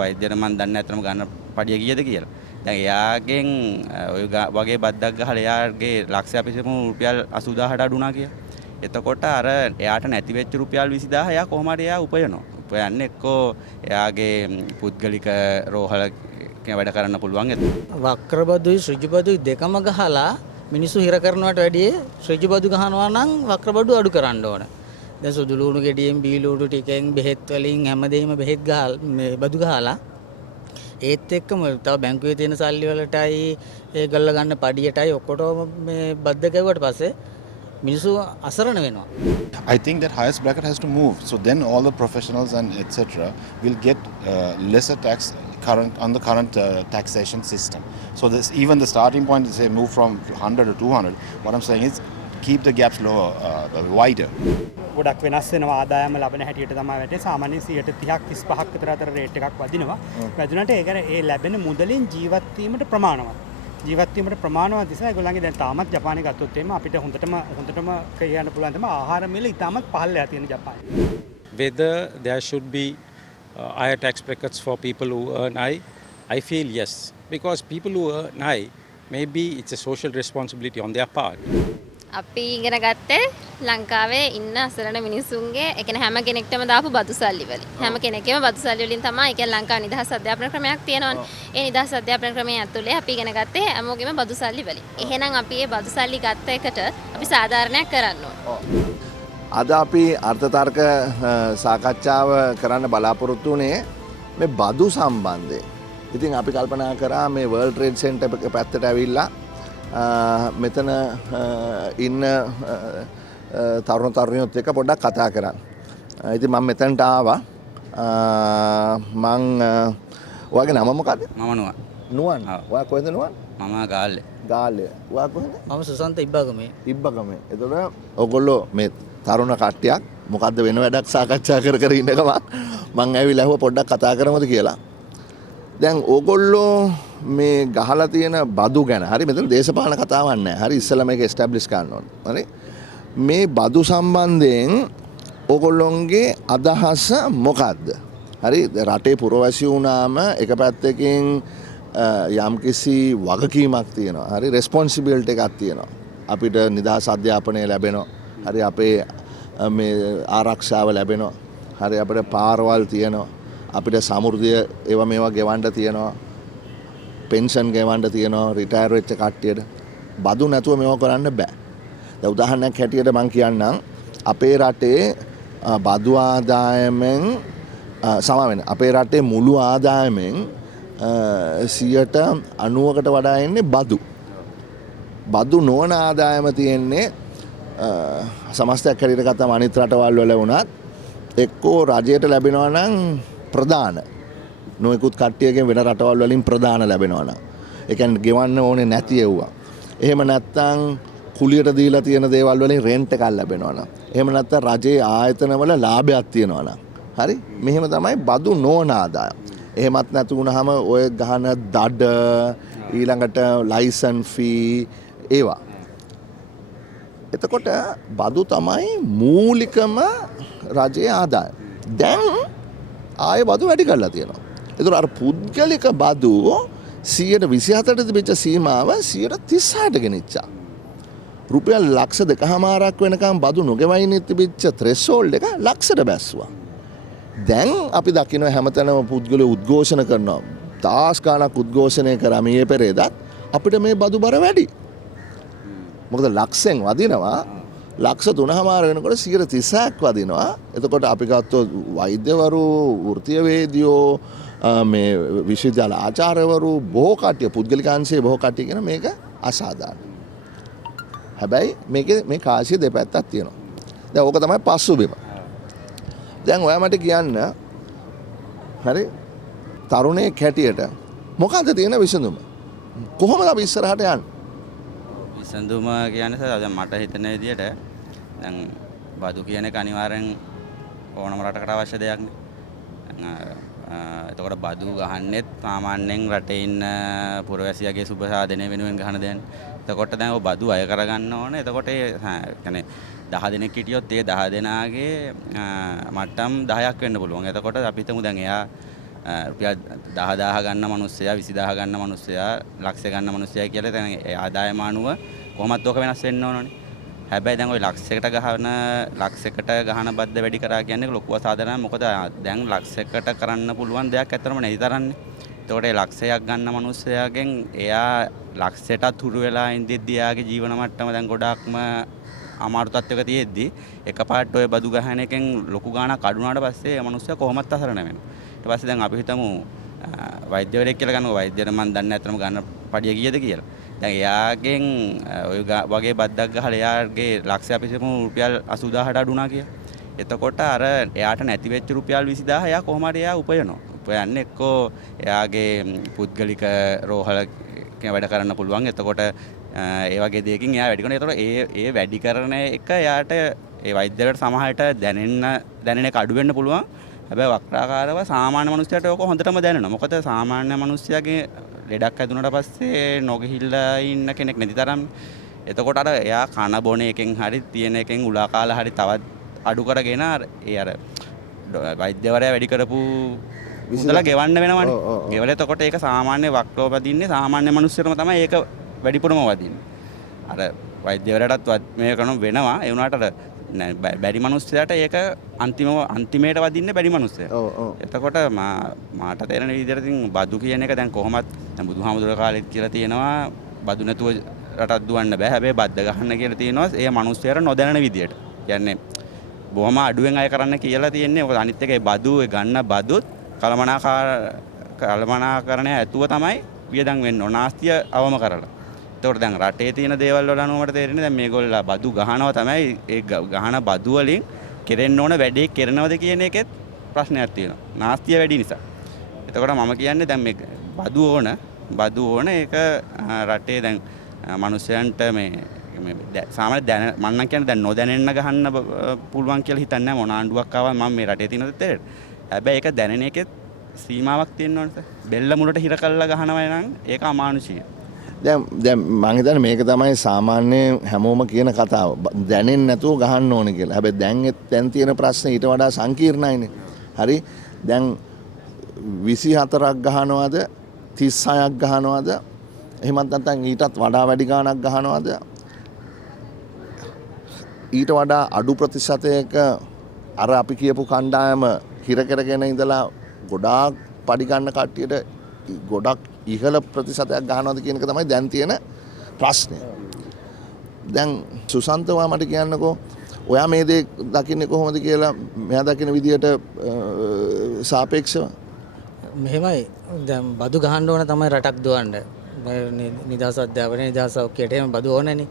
වෛද්‍යර මන් දන්නේ නැත්නම් ගන්න පඩිය කීයද කියලා. දැන් එයාගෙන් ඔය වගේ බද්දක් ගහලා එයාගේ ලක්ෂය අපි හිතමු රුපියල් 80000ට අඩු වුණා කියලා. එතකොට අර එයාට නැති වෙච්ච රුපියල් 20000 එයා කොහොම හරි එයා උපයනවා. උපයන්නේ එක්කෝ එයාගේ පුද්ගලික රෝහල වැඩ කරන්න පුළුවන්. වක්‍රබදුයි ඍජුබදුයි දෙකම ගහලා මිනිස්සු හිර කරනවට වැඩිය ඍජුබදු ගහනවා නම් වක්‍රබදු අඩු කරන්න ඕන. දැන් සුදු ලුණු ගෙඩියෙන් බී ලුණු ටිකෙන් බෙහෙත් වලින් හැමදේම බෙහෙත් ගහලා මේ බදු ගහලා ඒත් එක්කම තව බැංකුවේ තියෙන සල්ලි වලටයි ඒ ගල්ල ගන්න පඩියටයි ඔක්කොටම මේ බද්ද ගැව්වට පස්සේ මිනිස්සු අසරණ වෙනවා. I think that highest bracket has to move. So then all the professionals and etc. will get lesser tax on the current taxation system. So this even the starting point is say move from 100 to 200. What I'm saying is keep the gaps lower, wider. ගොඩක් වෙනස් වෙනවා ආදායම ලැබෙන හැටියට තමයි වැටේ සාමාන්‍යයෙන් 30ක් 35ක් විතර අතර රේට් එකක් වදිනවා. වැදුනට ඒක ඒ ලැබෙන මුදලින් ජීවත් වීමට ප්‍රමාණවත්. ජීවත් වීමට ප්‍රමාණවත් නිසා ඒගොල්ලන්ගේ දැන් තාමත් ජපානයේ ගත්තොත් එimhe අපිට හොඳටම කියන්න පුළුවන් තමයි ආහාර මිල ඉතාමත් පහළලා තියෙන ජපානයේ. Whether there should be higher tax brackets for people who earn high, I feel yes. Because people who earn high, maybe it's a social responsibility on their part. අපි ඉගෙන ගත්තේ ලංකාවේ ඉන්න අසරණ මිනිස්සුන්ගේ ඒ කියන්නේ හැම කෙනෙක්ටම දාපු බදු සල්ලි වලින්. හැම කෙනෙක්ගේම බදු සල්ලි වලින් තමයි ඒ කියන්නේ ලංකා නිදහස් අධ්‍යාපන ක්‍රමයක් තියෙනවනේ. ඒ නිදහස් අධ්‍යාපන ක්‍රමයේ ඇතුලේ අපි ඉගෙන ගත්තේ හැමෝගෙම බදු සල්ලි වලින්. එහෙනම් අපි මේ බදු සල්ලි ගත්ත එකට අපි සාධාරණයක් කරන්න ඕනේ. අද අපි අර්ථතර්ක සාකච්ඡාව කරන්න බලාපොරොත්තු වුණේ මේ බදු සම්බන්ධයෙන්. ඉතින් අපි කල්පනා කරා මේ World Trade Center එක පැත්තට ඇවිල්ලා මෙතන ඉන්න තරුණ තරුණියොත් එක්ක පොඩ්ඩක් කතා කරන්න. ඉතින් මම මෙතනට ආවා. ඔයාගේ නම මොකද්ද? මම නුවන්. නුවන්. ඔයා කොහෙද නුවන්? මම ගාල්ලේ. ගාල්ලේ. ඔයා කොහෙද? මම සුසන්ත ඉබ්බගමේ. ඉබ්බගමේ. එතකොට ඔයගොල්ලෝ මේ තරුණ කට්ටියක් මොකද්ද වෙන වැඩක් සාකච්ඡා කර ඉන්න ගමන් මං ඇවිල්ලා ඇහුවා පොඩ්ඩක් කතා කරමුද කියලා. දැන් ඕගොල්ලෝ මේ ගහලා තියෙන බදු ගැන හරි මෙතන දේශපාලන කතාවක් නැහැ. හරි ඉස්සෙල්ලා මේක එස්ටැබ්ලිෂ් කරන්න ඕනේ. හරි මේ බදු සම්බන්ධයෙන් ඕගොල්ලොන්ගේ අදහස මොකද්ද? හරි රටේ පුරවැසි වුණාම එක පැත්තකින් යම්කිසි වගකීමක් තියෙනවා. හරි රෙස්පොන්සිබිලිටි එකක් තියෙනවා. අපිට නිදහස් අධ්‍යාපනය ලැබෙනවා. හරි අපේ මේ ආරක්ෂාව ලැබෙනවා. හරි අපිට පාරවල් තියෙනවා. අපිට සමෘද්ධිය ඒවා මේවා ගෙවන්න තියෙනවා. පෙන්ෂන් ගෙවන්න තියෙනවා. රිටයර් වෙච්ච කට්ටියට බදු නැතුව මේවා කරන්න බෑ. දැන් උදාහරණයක් හැටියට මම කියන්නම් අපේ රටේ බදු ආදායමෙන් සමාවෙන්න අපේ රටේ මුළු ආදායමෙන් 90%කට වඩා එන්නේ බදු. බදු නොවන ආදායම තියෙන්නේ සමස්තයක් හැටියට ගත්තම අනිත් රටවල් වල වුණත් එක්කෝ රජයට ලැබෙනවා නම් ප්‍රධාන නොයෙකුත් කට්ටියකින් වෙන රටවල් වලින් ප්‍රධාන ලැබෙනවා නම් ඒ කියන්නේ ගෙවන්න ඕනේ නැති ඒවා. එහෙම නැත්නම් කුලියට දීලා තියෙන දේවල් වලින් රෙන්ට් එකක් ලැබෙනවා නම් එහෙම නැත්නම් රජයේ ආයතන වල ලාභයක් තියෙනවා නම් හරි මෙහෙම තමයි බදු නොවන ආදායම. එහෙමත් නැතු වුනහම ඔය ගහන දඩ ඊළඟට ලයිසන් ෆී ඒවා. එතකොට බදු තමයි මූලිකම රජයේ ආදායම. දැන් ආයෙ බදු වැඩි කරලා තියෙනවා. ඒතර අර පුද්ගලික බදු 127ට තිබිච්ච සීමාව 136ට ගෙනිච්චා. රුපියල් ලක්ෂ 2.5ක් වෙනකම් බදු නොගෙවයින් තිබිච්ච threshold එක ලක්ෂයට බැස්සුවා. දැන් අපි දකින්න හැමතැනම පුද්ගලයෝ උද්ඝෝෂණ කරනවා. දාස් ගාණක් උද්ඝෝෂණය කරා මේ පෙරේදත් අපිට මේ බදු බර වැඩි. මොකද ලක්ෂෙන් වදිනවා ලක්ෂ 3.5 වෙනකොට 130ක් වදිනවා. එතකොට අපි ගත්තොත් වෛද්‍යවරු, වෘත්තීය වේදියෝ, මේ විශ්වවිද්‍යාල ආචාර්යවරු බොහෝ කට්ටිය පුද්ගලිකාංශයේ බොහෝ කට්ටිය කියන මේක අසාධාරණයි. හැබැයි මේකේ මේ කාසිය දෙපැත්තක් තියෙනවා. දැන් ඕක තමයි පස්සුබිම. දැන් ඔයා මට කියන්න හරි තරුණයෙක් හැටියට මොකද්ද තියෙන විසඳුම? කොහොමද අපි ඉස්සරහට යන්නේ? විසඳුම කියන්නේ දැන් මට හිතෙන විදිහට දැන් බදු කියන එක අනිවාර්යෙන් ඕනම රටකට අවශ්‍ය දෙයක් නේ. එතකොට බදු ගහන්නෙත් සාමාන්‍යයෙන් රටේ ඉන්න පුරවැසියාගේ සුබ සාධනය වෙනුවෙන් ගහන දෙයක්. එතකොට දැන් ඔය බදු අය කරගන්න ඕනේ. එතකොට ඒ කියන්නේ 10 දෙනෙක් හිටියොත් ඒ 10 දෙනාගේ මට්ටම් 10ක් වෙන්න පුළුවන්. එතකොට අපි හිතමු දැන් එයා රුපියල් 10,000 ගන්න මිනිස්සයා 20,000 ගන්න මිනිස්සයා ලක්ෂය ගන්න මිනිස්සයා කියලා දැන් ඒ ආදායම අනුව කොහොමත් ඕක වෙනස් වෙන්න ඕනනේ. හැබැයි දැන් ওই ලක්ෂයකට ගහන බද්ද වැඩි කරා කියන්නේ ලොකු අසාධාරණයි. මොකද දැන් ලක්ෂයකට කරන්න පුළුවන් දෙයක් ඇත්තටම නැති තරන්නේ. එතකොට ඒ ලක්ෂයක් ගන්න මිනිස්සයාගෙන් එයා ලක්ෂයටත් හුරු වෙලා ඉඳිද්දී එයාගේ ජීවන මට්ටම දැන් ගොඩාක්ම අමාරු තත්ත්වයක තියෙද්දි එකපාරට ඔය බදු ගහන එකෙන් ලොකු ගාණක් අඩු වුණාට පස්සේ ඒ මිනිස්සයා කොහොමත් අසරණ වෙනවා. ඊට පස්සේ දැන් අපි හිතමු වෛද්‍යවරයෙක් කියලා ගන්නවා. වෛද්‍යර මන් දන්නේ නැත්නම් ගන්න පඩිය කීයද කියලා. දැන් එයාගෙන් ඔය වගේ බද්දක් ගහලා එයාගේ ලක්ෂය අපි හිතමු රුපියල් 80000ට අඩු වුණා කියලා. එතකොට අර එයාට නැති වෙච්ච රුපියල් 20000 එයා කොහොම හරි එයා උපයනවා. උපයන්නේ එක්කෝ එයාගේ පුද්ගලික රෝහල වැඩ කරන්න පුළුවන්. එතකොට ඒ වගේ දෙයකින් එයා වැඩි කරනවා. ඒතකොට ඒ වැඩි කරන එක එයාට ඒ වෛද්‍යවලට සමහරට දැනෙන එක අඩු වෙන්න පුළුවන්. හැබැයි වක්‍රාකාරව සාමාන්‍ය මිනිස්සුන්ට ඕක හොඳටම දැනෙනවා. මොකද සාමාන්‍ය මිනිස්සයාගේ ලෙඩක් හැදුනට පස්සේ නොගිහිල්ලා ඉන්න කෙනෙක් නැති තරම්. එතකොට අර එයා කන බොන එකෙන් හරි තියෙන එකෙන් උලා කාලා හරි තවත් අඩු කරගෙන ඒ අර වෛද්‍යවරයා වැඩි කරපු මුදල ගෙවන්න වෙනවනේ. ගෙවල එතකොට ඒක සාමාන්‍ය වක්‍රව වදින්නේ සාමාන්‍ය මිනිස්සුන්ටම තමයි ඒක වැඩිපුරම වදින්නේ. අර වෛද්‍යවරයාටත් මේ කරන වෙනවා. ඒ වුණාට අර බැරි මිනිස්සයාට ඒක අන්තිමේට වදින්නේ බැරි මිනිස්සයා. එතකොට මාට තේරෙන විදිහට ඉතින් බදු කියන එක දැන් කොහොමත් දැන් බුදුහාමුදුර කාලෙත් කියලා තියෙනවා බදු නැතුව රටක් දුවන්න බෑ. හැබැයි බද්ද ගහන්න කියලා තියෙනවා ඒ මිනිස්සයාට නොදැනෙන විදිහට. කියන්නේ බොහොම අඩුවෙන් අය කරන්න කියලා තියෙන්නේ. මොකද අනිත් එකේ බදු ගන්න බදුත් කළමනාකරණය ඇතුව තමයි වියදම් වෙන්න ඕන. නාස්තිය අවම කරලා. එතකොට දැන් රටේ තියෙන දේවල් වල අනුවට තේරෙන්නේ දැන් මේගොල්ලෝ බදු ගහනවා තමයි ඒ ගහන බදු වලින් කෙරෙන්න ඕන වැඩේ කෙරනවද කියන එකෙත් ප්‍රශ්නයක් තියෙනවා. නාස්තිය වැඩි නිසා. එතකොට මම කියන්නේ දැන් මේ බදු ඕන ඒක රටේ දැන් මිනිස්සුන්ට මේ සාමාන්‍ය මම නම් කියන්නේ දැන් නොදැනෙන්න ගහන්න පුළුවන් කියලා හිතන්නේ නැහැ. මොන ආණ්ඩුවක් ආවා මම මේ රටේ තියෙන දෙයට. හැබැයි ඒක දැනෙන එකෙත් සීමාවක් තියෙන්න ඕනේ. බෙල්ල මුලට හිර කළා ගහනවා නම් ඒක අමානුෂිකයි. දැන් මම හිතන්නේ මේක තමයි සාමාන්‍ය හැමෝම කියන කතාව. දැනෙන්නේ නැතුව ගහන්න ඕනේ කියලා. හැබැයි දැන් තියෙන ප්‍රශ්නේ ඊට වඩා සංකීර්ණයිනේ. හරි. දැන් 24ක් ගහනවාද 36ක් ගහනවාද එහෙමත් නැත්නම් ඊටත් වඩා වැඩි ගාණක් ගහනවාද ඊට වඩා අඩු ප්‍රතිශතයක අර අපි කියපු කණ්ඩායම හිර කරගෙන ඉඳලා ගොඩාක් පඩි ගන්න කට්ටියට ගොඩක් ඉහළ ප්‍රතිශතයක් ගන්නවද කියන එක තමයි දැන් තියෙන ප්‍රශ්නය. දැන් සුසන්තවා මට කියන්නකෝ ඔයා මේ දේ දකින්නේ කොහොමද කියලා මෙයා දකින විදියට සාපේක්ෂව. මෙහෙමයි දැන් බදු ගහන්න ඕන තමයි රටක් දුවන්න. නිදහස් අධ්‍යාපනය නිදහස් සෞඛ්‍යයට එහෙම බදු ඕනනේ.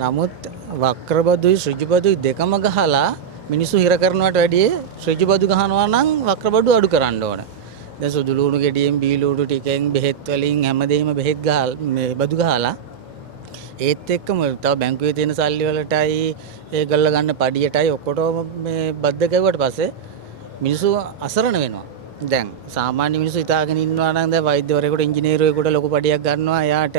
නමුත් වක්‍ර බදුයි ඍජු බදුයි දෙකම ගහලා මිනිස්සු හිර කරනවට වැඩිය ඍජු බදු ගහනවා නම් වක්‍ර බදු අඩු කරන්න ඕන. දැන් සුදු ලුණු ගෙඩියෙන් බී ලුණු ටිකෙන් බෙහෙත් වලින් හැමදේම බෙහෙත් ගහලා මේ බදු ගහලා ඒත් එක්කම තව බැංකුවේ තියෙන සල්ලි වලටයි ඒ ගල්ල ගන්න පඩියටයි ඔක්කොටම මේ බද්ද ගැව්වට පස්සේ මිනිස්සු අසරණ වෙනවා. දැන් සාමාන්‍ය මිනිස්සු හිතාගෙන ඉන්නවා නම් දැන් වෛද්‍යවරයෙකුට ඉංජිනේරුවෙකුට ලොකු පඩියක් ගන්නවා එයාට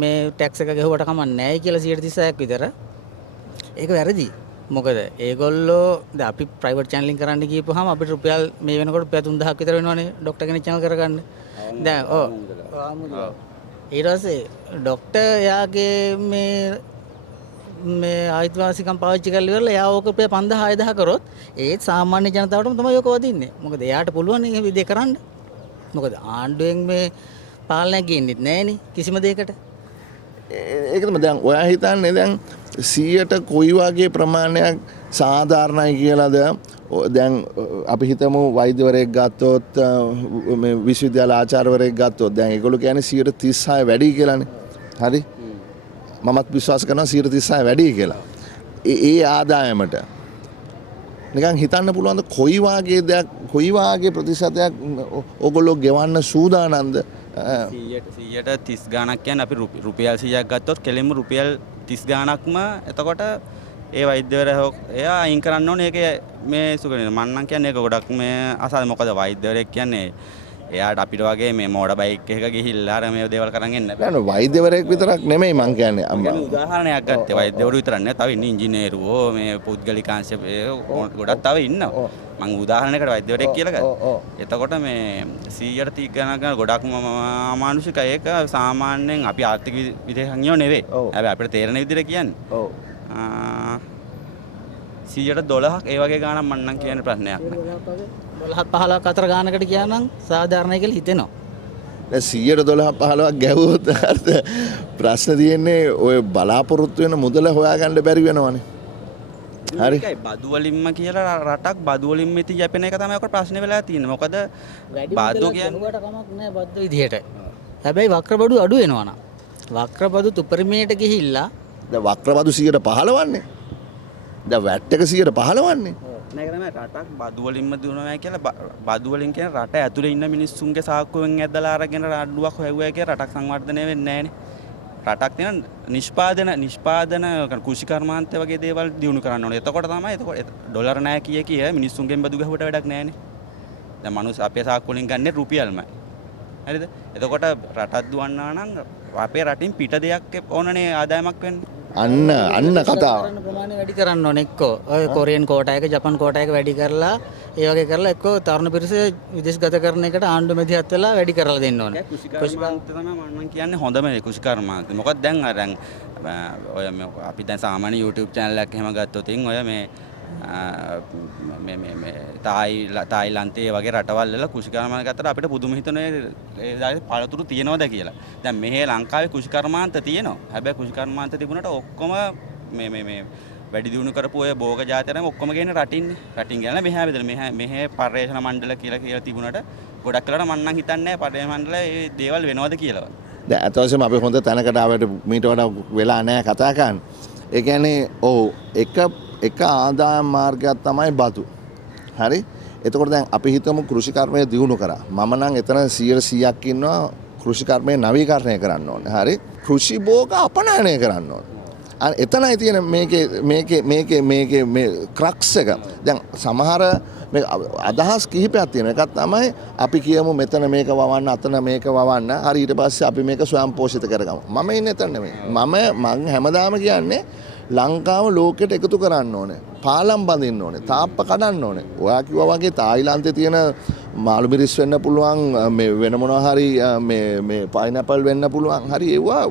මේ ටැක්ස් එක ගෙවුවට කමක් නැහැ කියලා 36ක් විතර. ඒක වැරදි. මොකද ඒගොල්ලෝ දැන් අපි ප්‍රයිවට් චැනලින් කරන්න ගියපුවාම අපිට රුපියල් මේ වෙනකොට රුපියල් 3000ක් විතර වෙනවනේ ડોක්ටර් කෙනෙක් channel කරගන්න. දැන් ඊට පස්සේ ડોක්ටර් යාගේ මේ ආයිතිවාසිකම් පාවිච්චි කරලා ඉවරලා එයා ඕක රුපියල් 5000 6000 කරොත් ඒත් සාමාන්‍ය ජනතාවටම තමයි ඕක වදින්නේ. මොකද එයාට පුළුවන් මේ විදිහේ කරන්න. මොකද ආණ්ඩුවෙන් මේ පාලනයක් ගින්නෙත් නැහෙනේ කිසිම දෙයකට. ඒකම දැන් ඔයා හිතන්නේ දැන් 100ට කොයි වගේ ප්‍රමාණයක් සාධාරණයි කියලාද? දැන් අපි හිතමු වෛද්‍යවරයෙක් ගත්තොත් මේ විශ්වවිද්‍යාල ආචාර්යවරයෙක් ගත්තොත් දැන් ඒගොල්ලෝ කියන්නේ 136 වැඩි කියලානේ. හරි? මමත් විශ්වාස කරනවා 136 වැඩි කියලා. ඒ ආදායමට නිකන් හිතන්න පුළුවන්ද කොයි වගේ දෙයක් කොයි වගේ ප්‍රතිශතයක් ඕගොල්ලෝ ගෙවන්න සූදානම්ද? 100ට 30 ගාණක් කියන්නේ අපි රුපියල් 100ක් ගත්තොත් කෙලින්ම රුපියල් 30 ගාණක්ම එතකොට ඒ වෛද්‍යවරයා එයා අයින් කරන්න ඕනේ. ඒක මේ සුගනේ මම නම් කියන්නේ ඒක ගොඩක් මේ අසාද. මොකද වෛද්‍යවරයෙක් කියන්නේ එයාට අපිට වගේ මේ මෝඩ බයික් එකක ගිහිල්ලා අර මේ දේවල් කරන් එන්න බෑ. නෑ වෛද්‍යවරයෙක් විතරක් නෙමෙයි මං කියන්නේ අම්මා. උදාහරණයක් ගත්තේ වෛද්‍යවරු විතරක් නෙවෙයි තව ඉන්නේ ඉංජිනේරුවෝ මේ පුද්ගලිකාංශ ගොඩක් තව ඉන්නවා. මං උදාහරණයකට වෛද්‍යවරයෙක් කියලා ගත්තා. එතකොට මේ 100ට 30 ගණන් ගොඩක් අමානුෂිකයි. ඒක සාමාන්‍යයෙන් අපි ආර්ථික විදේශඥයෝ නෙවෙයි. හැබැයි අපිට තේරෙන විදිහට කියන්නේ. ඔව්. 100ට 12ක් ඒ වගේ ගාණක් මම නම් කියන ප්‍රශ්නයක් නෑ. 12-15ක් අතර ගානකට කියනනම් සාධාරණයි කියලා හිතෙනවා. දැන් 100ට 12-15ක් ගැහුවොත් ප්‍රශ්න තියෙන්නේ ඔය බලාපොරොත්තු වෙන මුදල හොයාගන්න බැරි වෙනවනේ. හරි. ඒකයි බදු වලින්ම කියලා රටක් බදු වලින්ම ඉති යැපෙන එක තමයි ඔක ප්‍රශ්නේ වෙලා තියෙන්නේ. මොකද බදු කියන්නේ කමක් නෑ බද්ද විදිහට. හැබැයි වක්‍රබඩු අඩු වෙනවා නම්. වක්‍රබඩු උපරිමයට ගිහිල්ලා දැන් වක්‍රබඩු 115න්නේ. දැන් වැට් එක 115න්නේ. නෑ ඒක තමයි රටක් බදු වලින්ම දුවනවා කියලා බදු වලින් කියන රට ඇතුලේ ඉන්න මිනිස්සුන්ගේ සාක්කුවෙන් ඇදලා අරගෙන රණ්ඩුවක් හොයුවා කියලා රටක් සංවර්ධනය වෙන්නේ නෑනේ. රටක් තියෙන නිෂ්පාදන කෘෂිකර්මාන්තය වගේ දේවල් දියුණු කරන්න ඕනේ. එතකොට තමයි ඩොලර් නෑ කිය මිනිස්සුන්ගෙන් බදු ගහුවට වැඩක් නෑනේ. දැන් මිනිස්සු අපේ සාක්කු වලින් ගන්නේ රුපියල්මයි. හරිද? එතකොට රටක් දුවන්නා නම් අපේ රටින් පිට දෙයක් ඕනනේ ආදායමක් වෙන්නේ. අන්න කතාව. ප්‍රමාණය වැඩි කරන්න ඕනේ එක්කෝ. ඔය කොරියන් කෝටා එක ජපන් කෝටා එක වැඩි කරලා ඒ වගේ කරලා එක්කෝ තරුණ පිරිස විදේශගත කරන එකට ආණ්ඩුව මැදිහත් වෙලා වැඩි කරලා දෙන්න ඕනේ. කෘෂිකර්මාන්තය තමයි මම කියන්නේ හොඳම කෘෂිකර්මාන්තය. මොකද දැන් අර ඔය අපි දැන් සාමාන්‍ය YouTube channel එකක් එහෙම ගත්තොත් ඔය මේ තායිලන්තයේ වගේ රටවල් වල කෘෂිකර්මාන්ත ගත්තට අපිට පුදුම හිතෙනවා ඒ දාගේ පළතුරු තියෙනවද කියලා. දැන් මෙහි ලංකාවේ කෘෂිකර්මාන්ත තියෙනවා. හැබැයි කෘෂිකර්මාන්ත තිබුණාට ඔක්කොම මේ වැඩි දියුණු කරපු ඔය භෝග ජාතියරම ඔක්කොම ගේන්නේ රටින්නේ. රටින් ගිහලා මෙහා බෙදලා මෙහි පර්යේෂණ මණ්ඩල කියලා තිබුණාට ගොඩක් වෙලාවට මම නම් හිතන්නේ නැහැ පර්යේෂණ මණ්ඩල ඒ දේවල් වෙනවද කියලා. දැන් අත වශයෙන්ම අපි හොඳ තැනකට ආවට මීට වඩා වෙලා නැහැ කතා කරන්න. ඒ කියන්නේ ඔව් එක ආදායම් මාර්ගයක් තමයි බදු. හරි? එතකොට දැන් අපි හිතමු කෘෂිකර්මය දියුණු කරා. මම නම් එතන 100%ක් ඉන්නවා කෘෂිකර්මය නවීකරණය කරන්න ඕනේ. හරි? කෘෂි භෝග අපනයනය කරන්න ඕනේ. අර එතනයි තියෙන මේකේ මේ ක්‍රක්ස් එක. දැන් සමහර මේ අදහස් කිහිපයක් තියෙනවා. එකක් තමයි අපි කියමු මෙතන මේක වවන්න අතන මේක වවන්න. හරි ඊට පස්සේ අපි මේක ස්වයං පෝෂිත කරගමු. මම ඉන්නේ එතන නෙමෙයි. මම හැමදාම කියන්නේ ලංකාව ලෝකෙට එකතු කරන්න ඕනේ. පාලම් බඳින්න ඕනේ. තාප්ප කඩන්න ඕනේ. ඔයා කිව්වා වගේ තායිලන්තේ තියෙන මාළු මිරිස් වෙන්න පුළුවන් මේ වෙන මොනවා හරි මේ පයිනැපල් වෙන්න පුළුවන්. හරි ඒවා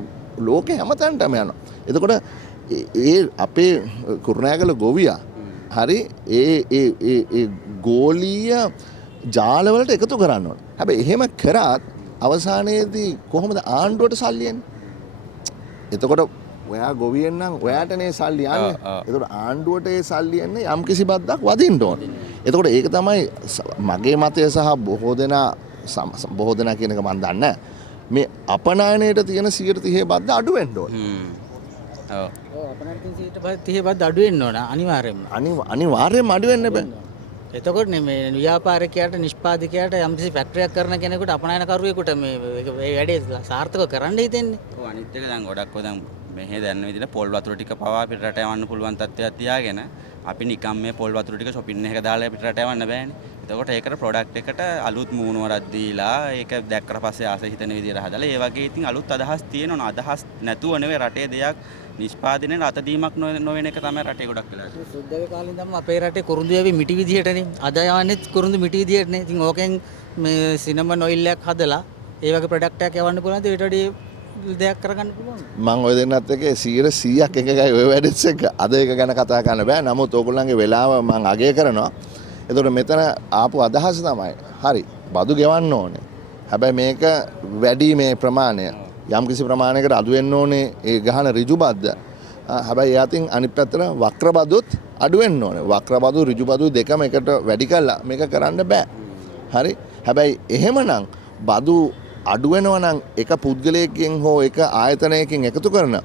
ලෝකෙ හැමතැනටම යනවා. එතකොට ඒ අපේ කුරුණෑගල ගොවියා හරි ඒ ගෝලීය ජාලවලට එකතු කරන්න ඕනේ. හැබැයි එහෙම කරාත් අවසානයේදී කොහොමද ආණ්ඩුවට සල්ලි එන්නේ? එතකොට ඔයා ගොවියෙන් නම් ඔයාටනේ සල්ලි යන්නේ. එතකොට ආණ්ඩුවට ඒ සල්ලි එන්නේ යම් කිසි බද්දක් වදින්න ඕනේ. එතකොට ඒක තමයි මගේ මතය සහ බොහෝ දෙනා කියන එක මම දන්නේ මේ අපනයනයට තියෙන 130 බද්ද අඩු වෙන්න ඕනේ. ඔව් අපනයනයට 130 බද්ද අඩු වෙන්න ඕන අනිවාර්යයෙන්ම. අනිවාර්යයෙන්ම අඩු වෙන්න බෑ. එතකොට මේ ව්‍යාපාරිකයාට නිෂ්පාදකයාට යම්කිසි ෆැක්ටරියක් කරන කෙනෙකුට අපනයනකරුවෙකුට මේ වැඩේ සාර්ථකව කරන්න හිතෙන්නේ. ඔව් අනිත් එක දැන් ගොඩක් ඔය දැන් මෙහෙ දැන්න විදිහට පොල් වතුර ටික පවා අපිට රට යවන්න පුළුවන් තත්ත්වයක් තියාගෙන අපි නිකම් මේ පොල් වතුර ටික shopping එකක දාලා අපිට රට යවන්න බෑනේ. එතකොට ඒකට ප්‍රොඩක්ට් එකට අලුත් මූණුවරක් දීලා ඒක දැක්කට පස්සේ ආස හිතෙන විදිහට හදලා ඒ වගේ ඉතින් අලුත් අදහස් තියෙනවා. අදහස් නැතුව නෙවෙයි රටේ දෙයක් නිෂ්පාදනයේ අතදීමක් නොවන එක තමයි රටේ ගොඩක් වෙලා තියෙන්නේ. සුද්ධගේ කාලේ ඉඳන්ම අපේ රටේ කුරුඳු යවි මිටි විදිහටනේ. අද යවන්නේත් කුරුඳු මිටි විදිහටනේ. ඉතින් ඕකෙන් මේ සිනමන් ඔයිල් එකක් හදලා ඒ වගේ ප්‍රොඩක්ට් එකක් යවන්න පුළුවන්. ඊට වඩා දෙයක් කරගන්න පුළුවන්. මම ඔය දෙන්නත් එක්ක 100%ක් එකගයි ඔය වැඩෙත් එක්ක අද ඒක ගැන කතා කරන්න බෑ. නමුත් ඕගොල්ලන්ගේ වෙලාව මම අගය කරනවා. එතකොට මෙතන ආපු අදහස තමයි හරි බදු ගෙවන්න ඕනේ. හැබැයි මේක වැඩි මේ ප්‍රමාණය යම් කිසි ප්‍රමාණයකට අඩු වෙන්න ඕනේ ඒ ගහන ඍජු බද්ද. හැබැයි යාතින් අනිත් පැත්තට වක්‍ර බදුත් අඩු වෙන්න ඕනේ. වක්‍ර බදු ඍජු බදු දෙකම එකට වැඩි කළා මේක කරන්න බෑ. හරි. හැබැයි එහෙමනම් බදු අඩු වෙනවා නම් එක පුද්ගලයෙක්ගෙන් හෝ එක ආයතනයකින් එකතු කරන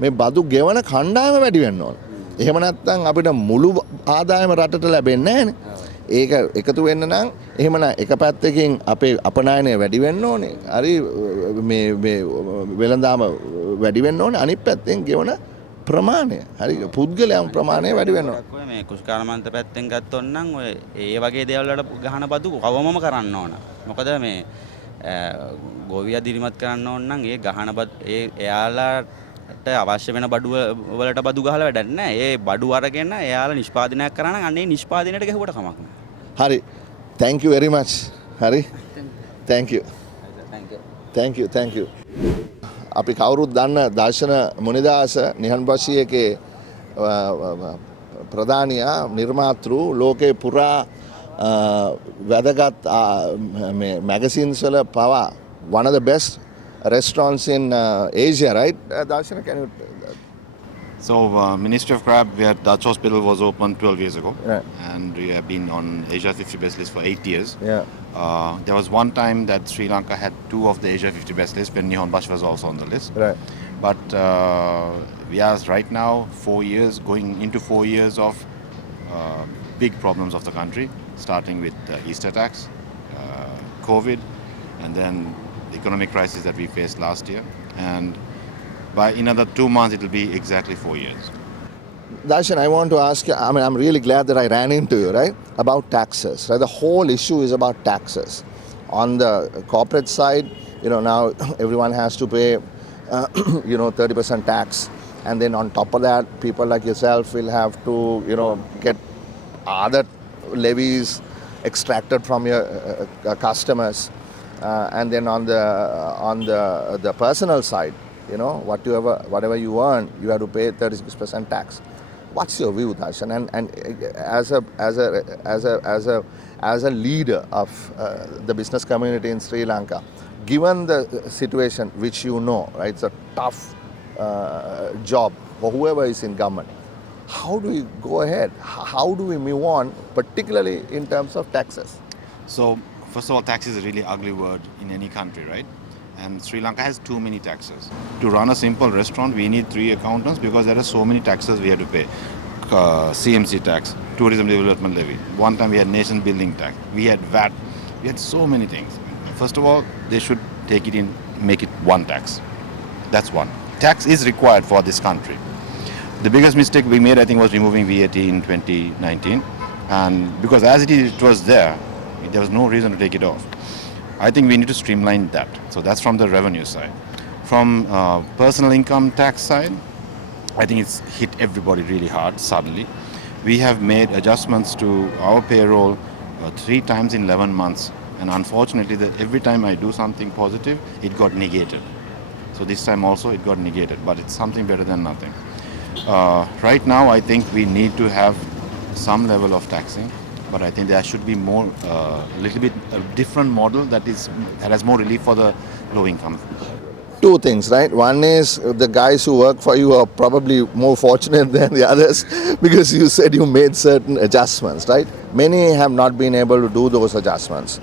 මේ බදු ගෙවන කණ්ඩායම වැඩි වෙන්න ඕන. එහෙම නැත්නම් අපිට මුළු ආදායම රටට ලැබෙන්නේ නැහැනේ. ඒක එකතු වෙන්න නම් එහෙමනම් එක පැත්තකින් අපේ අපනයනය වැඩි වෙන්න ඕනේ. හරි මේ වෙළඳාම වැඩි වෙන්න ඕනේ. අනිත් පැත්තෙන් ගෙවන ප්‍රමාණය හරි පුද්ගලයන් ප්‍රමාණය වැඩි වෙනවා. ඔය මේ කුෂ්කාරමන්ත පැත්තෙන් ගත්තොත් නම් ඔය ඒ වගේ දේවල් වලට ගහන බදු කවමම කරන්න ඕන. මොකද මේ ගෝවියා දිරිමත් කරන්න ඕන නම් ඒ ගහන බදු එයාලාට අවශ්‍ය වෙන බඩු වලට බදු ගහලා වැඩක් නැහැ. ඒ බඩු අරගෙන එයාලා නිෂ්පාදනයක් කරා නම් අන්නේ නිෂ්පාදනයට ගහුවට කමක් නැහැ. හරි. thank you very much. හරි. thank you. thank you. අපි කවුරුත් දන්න දර්ශන මුනිදාස නිහඬබසියකේ ප්‍රධානියා නිර්මාතෘ ලෝකේ පුරා වැදගත් magazines වල පවා one of the best restaurants in Asia, right? Darshana, can you? So, Ministry of Crab, where Dutch Hospital was opened 12 years ago, Right. and we have been on Asia 50 Best List for 8 years. Yeah. There was one time that Sri Lanka had 2 of the Asia 50 Best List when Newsfirst was also on the list. Right. But we are right now 4 years, going into 4 years of big problems of the country, starting with Easter tax, COVID, and then the economic crisis that we faced last year. And by another 2 months, it will be exactly 4 years. Darshan, I want to ask you, I mean, I'm really glad that I ran into you, right? About taxes, right? The whole issue is about taxes. On the corporate side, now everyone has to pay, 30% tax. And then on top of that, people like yourself will have to, get other levies extracted from your customers. And then on the personal side, whatever you earn, you have to pay 36% tax. What's your view, Darshan? And as a leader of the business community in Sri Lanka, given the situation which right, it's a tough job for whoever is in government. How do we go ahead? How do we move on, particularly in terms of taxes? So, first of all, tax is a really ugly word in any country, right? And Sri Lanka has too many taxes. To run a simple restaurant, we need 3 accountants because there are so many taxes we have to pay. CMC tax, Tourism Development Levy. One time we had Nation Building tax. We had VAT. We had so many things. First of all, they should take it in, make it one tax. That's one. Tax is required for this country. The biggest mistake we made, I think, was removing VAT in 2019. And because as it was there was no reason to take it off. I think we need to streamline that. So that's from the revenue side. From personal income tax side, I think it's hit everybody really hard suddenly. We have made adjustments to our payroll 3 times in 11 months. And unfortunately, every time I do something positive, it got negated. So this time also it got negated, but it's something better than nothing. Right now, I think we need to have some level of taxing. But I think there should be more, little bit a different model that has more relief for the low income. 2 things, right? One is the guys who work for you are probably more fortunate than the others because you said you made certain adjustments, right? Many have not been able to do those adjustments.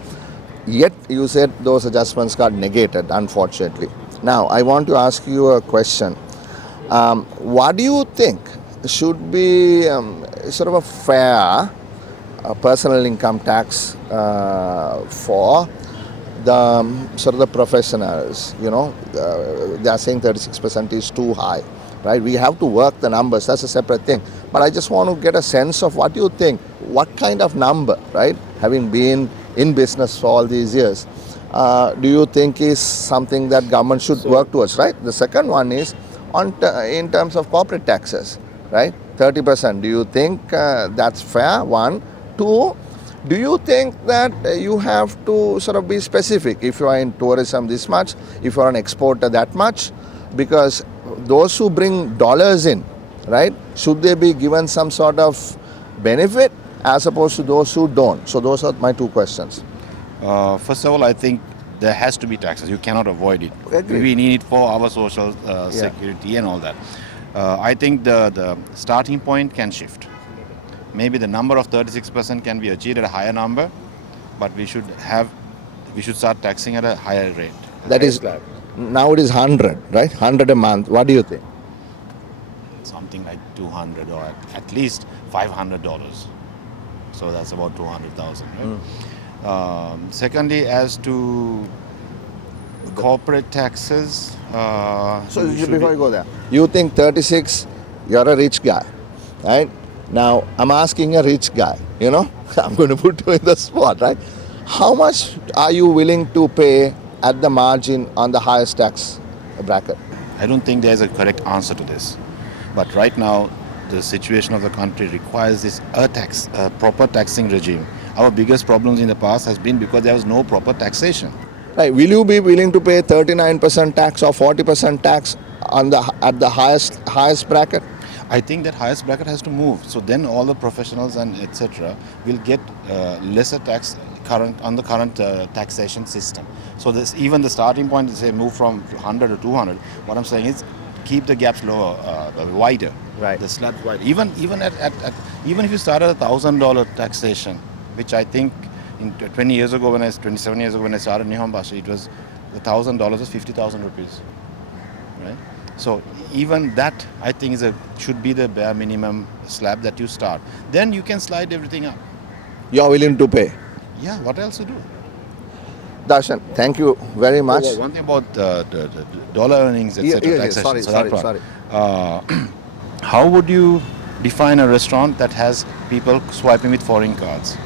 Yet you said those adjustments got negated, unfortunately. Now, I want to ask you a question. What do you think should be sort of a fair personal income tax for the sort of the professionals? They are saying 36% is too high, right? We have to work the numbers. That's a separate thing. But I just want to get a sense of what you think. What kind of number, right? Having been in business for all these years, do you think is something that government should work towards, right? The second one is in terms of corporate taxes, right? 30%. Do you think that's fair? 1. 2, do you think that you have to sort of be specific? If you are in tourism this much, if you are an exporter that much, because those who bring dollars in, right, should they be given some sort of benefit as opposed to those who don't? So those are my 2 questions. First of all, I think there has to be taxes. You cannot avoid it. Agreed. We need it for our social security and all that. I think the starting point can shift. Maybe the number of 36% can be achieved at a higher number, but we should start taxing at a higher rate. That is, now it is 100, right? 100 a month. What do you think? Something like 200 or at least $500. So that's about 200,000, right? Secondly, as to corporate taxes, So before you go there, you think 36 you're a rich guy, right? Now I'm asking a rich guy, you know, I'm going to put you in the spot, right? How much are you willing to pay at the margin on the highest tax bracket? I don't think there's a correct answer to this. But right now, the situation of the country requires this a proper taxing regime. Our biggest problems in the past has been because there was no proper taxation. Right, will you be willing to pay 39% tax or 40% tax on the at the highest bracket? I think that highest bracket has to move. So then all the professionals and etc. will get lesser tax on the current taxation system. So this even the starting point is say move from 100 to 200. What I'm saying is keep the gaps lower, wider. Right. The slabs wide. Even if you start at $1,000 taxation, which I think in 27 years ago when I started Nihon Basha, it was $1,000 was 50,000 rupees. Right. So even that I think should be the bare minimum slab that you start. Then you can slide everything up. You're willing to pay. Yeah, what else to do? Darshan, thank you very much. Oh, one thing about the dollar earnings, etc. taxation. Sorry. How would you define a restaurant that has people swiping with foreign cards?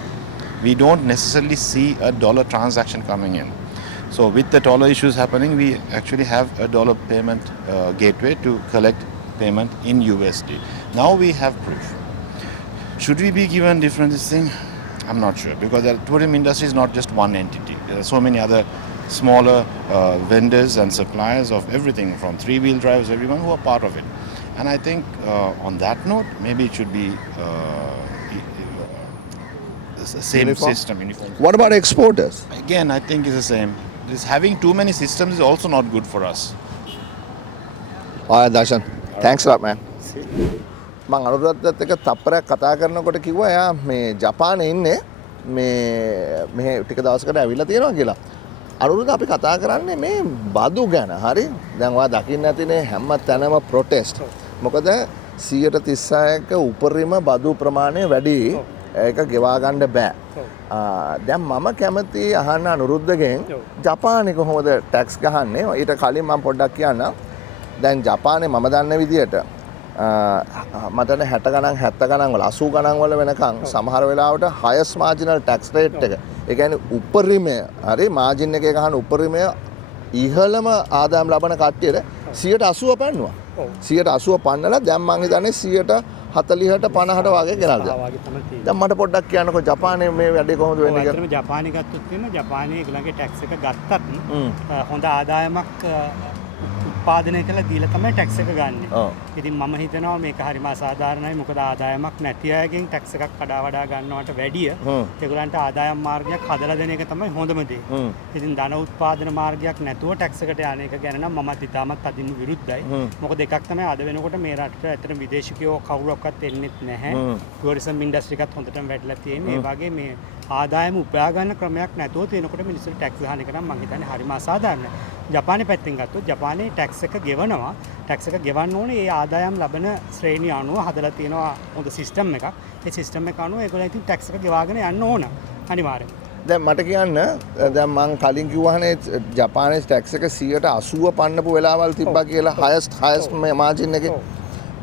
We don't necessarily see a dollar transaction coming in. So with the dollar issues happening, we actually have a dollar payment gateway to collect payment in USD. Now we have proof. Should we be given different this thing? I'm not sure, because the tourism industry is not just one entity. There are so many other smaller vendors and suppliers of everything from three-wheel drives, everyone who are part of it. And I think on that note, maybe it should be the same Uniform? system. Uniform. What about exporters? Again, I think it's the same. This having too many systems is also not good for us. All right, Darshan. Thanks a lot, man. මං අනුරාධපුරත් එක්ක තප්පරයක් කතා කරනකොට කිව්වා එයා මේ ජපානයේ ඉන්නේ මේ මෙහෙ ටික දවසකට ඇවිල්ලා තියෙනවා කියලා. අනුරාධ අපි කතා කරන්නේ මේ බදු ගැන. හරි? දැන් ඔයා දකින්න ඇතිනේ හැම තැනම ප්‍රොටෙස්ට්. මොකද 136ක උපරිම බදු ප්‍රමාණය වැඩි. ඒක ගෙවා ගන්න බෑ. දැන් මම කැමති අහන්න අනුරුද්ධගෙන් ජපානයේ කොහොමද ටැක්ස් ගහන්නේ? ඊට කලින් මම පොඩ්ඩක් කියන්නම්. දැන් ජපානයේ මම දන්න විදියට මටන 60 ගණන් 70 ගණන් වල 80 ගණන් වල වෙනකන් සමහර වෙලාවට highest marginal tax rate එක. ඒ කියන්නේ උපරිමය හරි මාජින් එකේ ගහන උපරිමය ඉහළම ආදායම් ලබන කට්ටියට 180 පෙන්නුවා. 180 පන්නලා දැන් මං හිතන්නේ 140ට 50ට වගේ ගෙනල්ලා. දැන් මට පොඩ්ඩක් කියන්නකෝ ජපානයේ මේ වැඩේ කොහොමද වෙන්නේ කියලා. ඇත්තටම ජපානයේ ගත්තොත් එහෙම ජපානයේ ඒගොල්ලන්ගේ ටැක්ස් එක ගත්තත් හොඳ ආදායමක් උත්පාදනය කළ දීලා තමයි ටැක්ස් එක ගන්නෙ. ඉතින් මම හිතනවා මේක හරිම අසාධාරණයි. මොකද ආදායමක් නැති අයගෙන් ටැක්ස් එකක් කඩා වඩා ගන්නවට වැඩිය ඒගොල්ලන්ට ආදායම් මාර්ගයක් හදලා දෙන එක තමයි හොඳම දේ. ඉතින් ධන උත්පාදන මාර්ගයක් නැතුව ටැක්ස් එකට යන එක ගැන නම් මමත් ඉතාමත් අදින්න විරුද්ධයි. මොකද එකක් තමයි අද වෙනකොට මේ රටට ඇත්තටම විදේශිකයෝ කවුරක්වත් එන්නෙත් නැහැ. ටුවරිසම් ඉන්ඩස්ට්‍රි එකත් හොඳටම වැඩිලා තියෙන්නේ. ඒ වගේ මේ ආදායම උපයා ගන්න ක්‍රමයක් නැතුව තියෙනකොට මිනිස්සුන්ට ටැක්ස් ගහන එක නම් මම හිතන්නේ හරිම අසාධාරණයි. ජපානයේ පැත්තෙන් ගත්තොත් ජපානයේ ටැක්ස් එක ගෙවනවා. ටැක්ස් එක ගෙවන්න ඕනේ ඒ ආදායම් ලබන ශ්‍රේණිය අනුව හදලා තියෙනවා හොඳ සිස්ටම් එකක්. ඒ සිස්ටම් එක අනුව ඒගොල්ලෝ ඉතින් ටැක්ස් එක ගෙවාගෙන යන්න ඕන අනිවාර්යෙන්. දැන් මට කියන්න දැන් මං කලින් කිව්වහනේ ජපානයේ ටැක්ස් එක 180 පන්නපු වෙලාවල් තිබ්බා කියලා highest margin එකේ.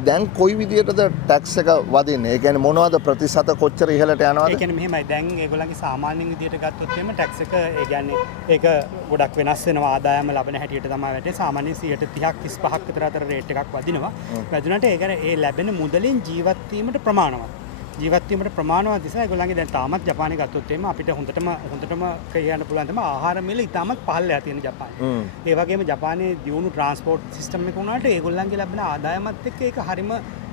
දැන් කොයි විදියටද ටැක්ස් එක වදින්නේ? ඒ කියන්නේ මොනවද ප්‍රතිශත කොච්චර ඉහළට යනවද? ඒ කියන්නේ මෙහෙමයි. දැන් ඒගොල්ලන්ගේ සාමාන්‍ය විදියට ගත්තොත් එහෙම ටැක්ස් එක ඒ කියන්නේ ඒක ගොඩක් වෙනස් වෙනවා. ආදායම ලබන හැටියට තමයි වැටෙන්නේ. සාමාන්‍යයෙන් 30%ක් 35%ක් විතර අතර රේට් එකක් වදිනවා. වැදුනට ඒක ඒ ලැබෙන මුදලින් ජීවත් වීමට ප්‍රමාණවත්. ජීවත් වීමට ප්‍රමාණවත් නිසා ඒගොල්ලන්ගේ දැන් තාමත් ජපානයේ ගත්තොත් එහෙම අපිට හොඳටම කියන්න පුළුවන් තමයි ආහාර මිල ඉතාමත් පහළලා තියෙන ජපානයේ. ඒ වගේම ජපානයේ දියුණු ට්‍රාන්ස්පෝර්ට් සිස්ටම් එක උනාට ඒගොල්ලන්ගේ ලැබෙන ආදායමත් එක්ක ඒක හරිම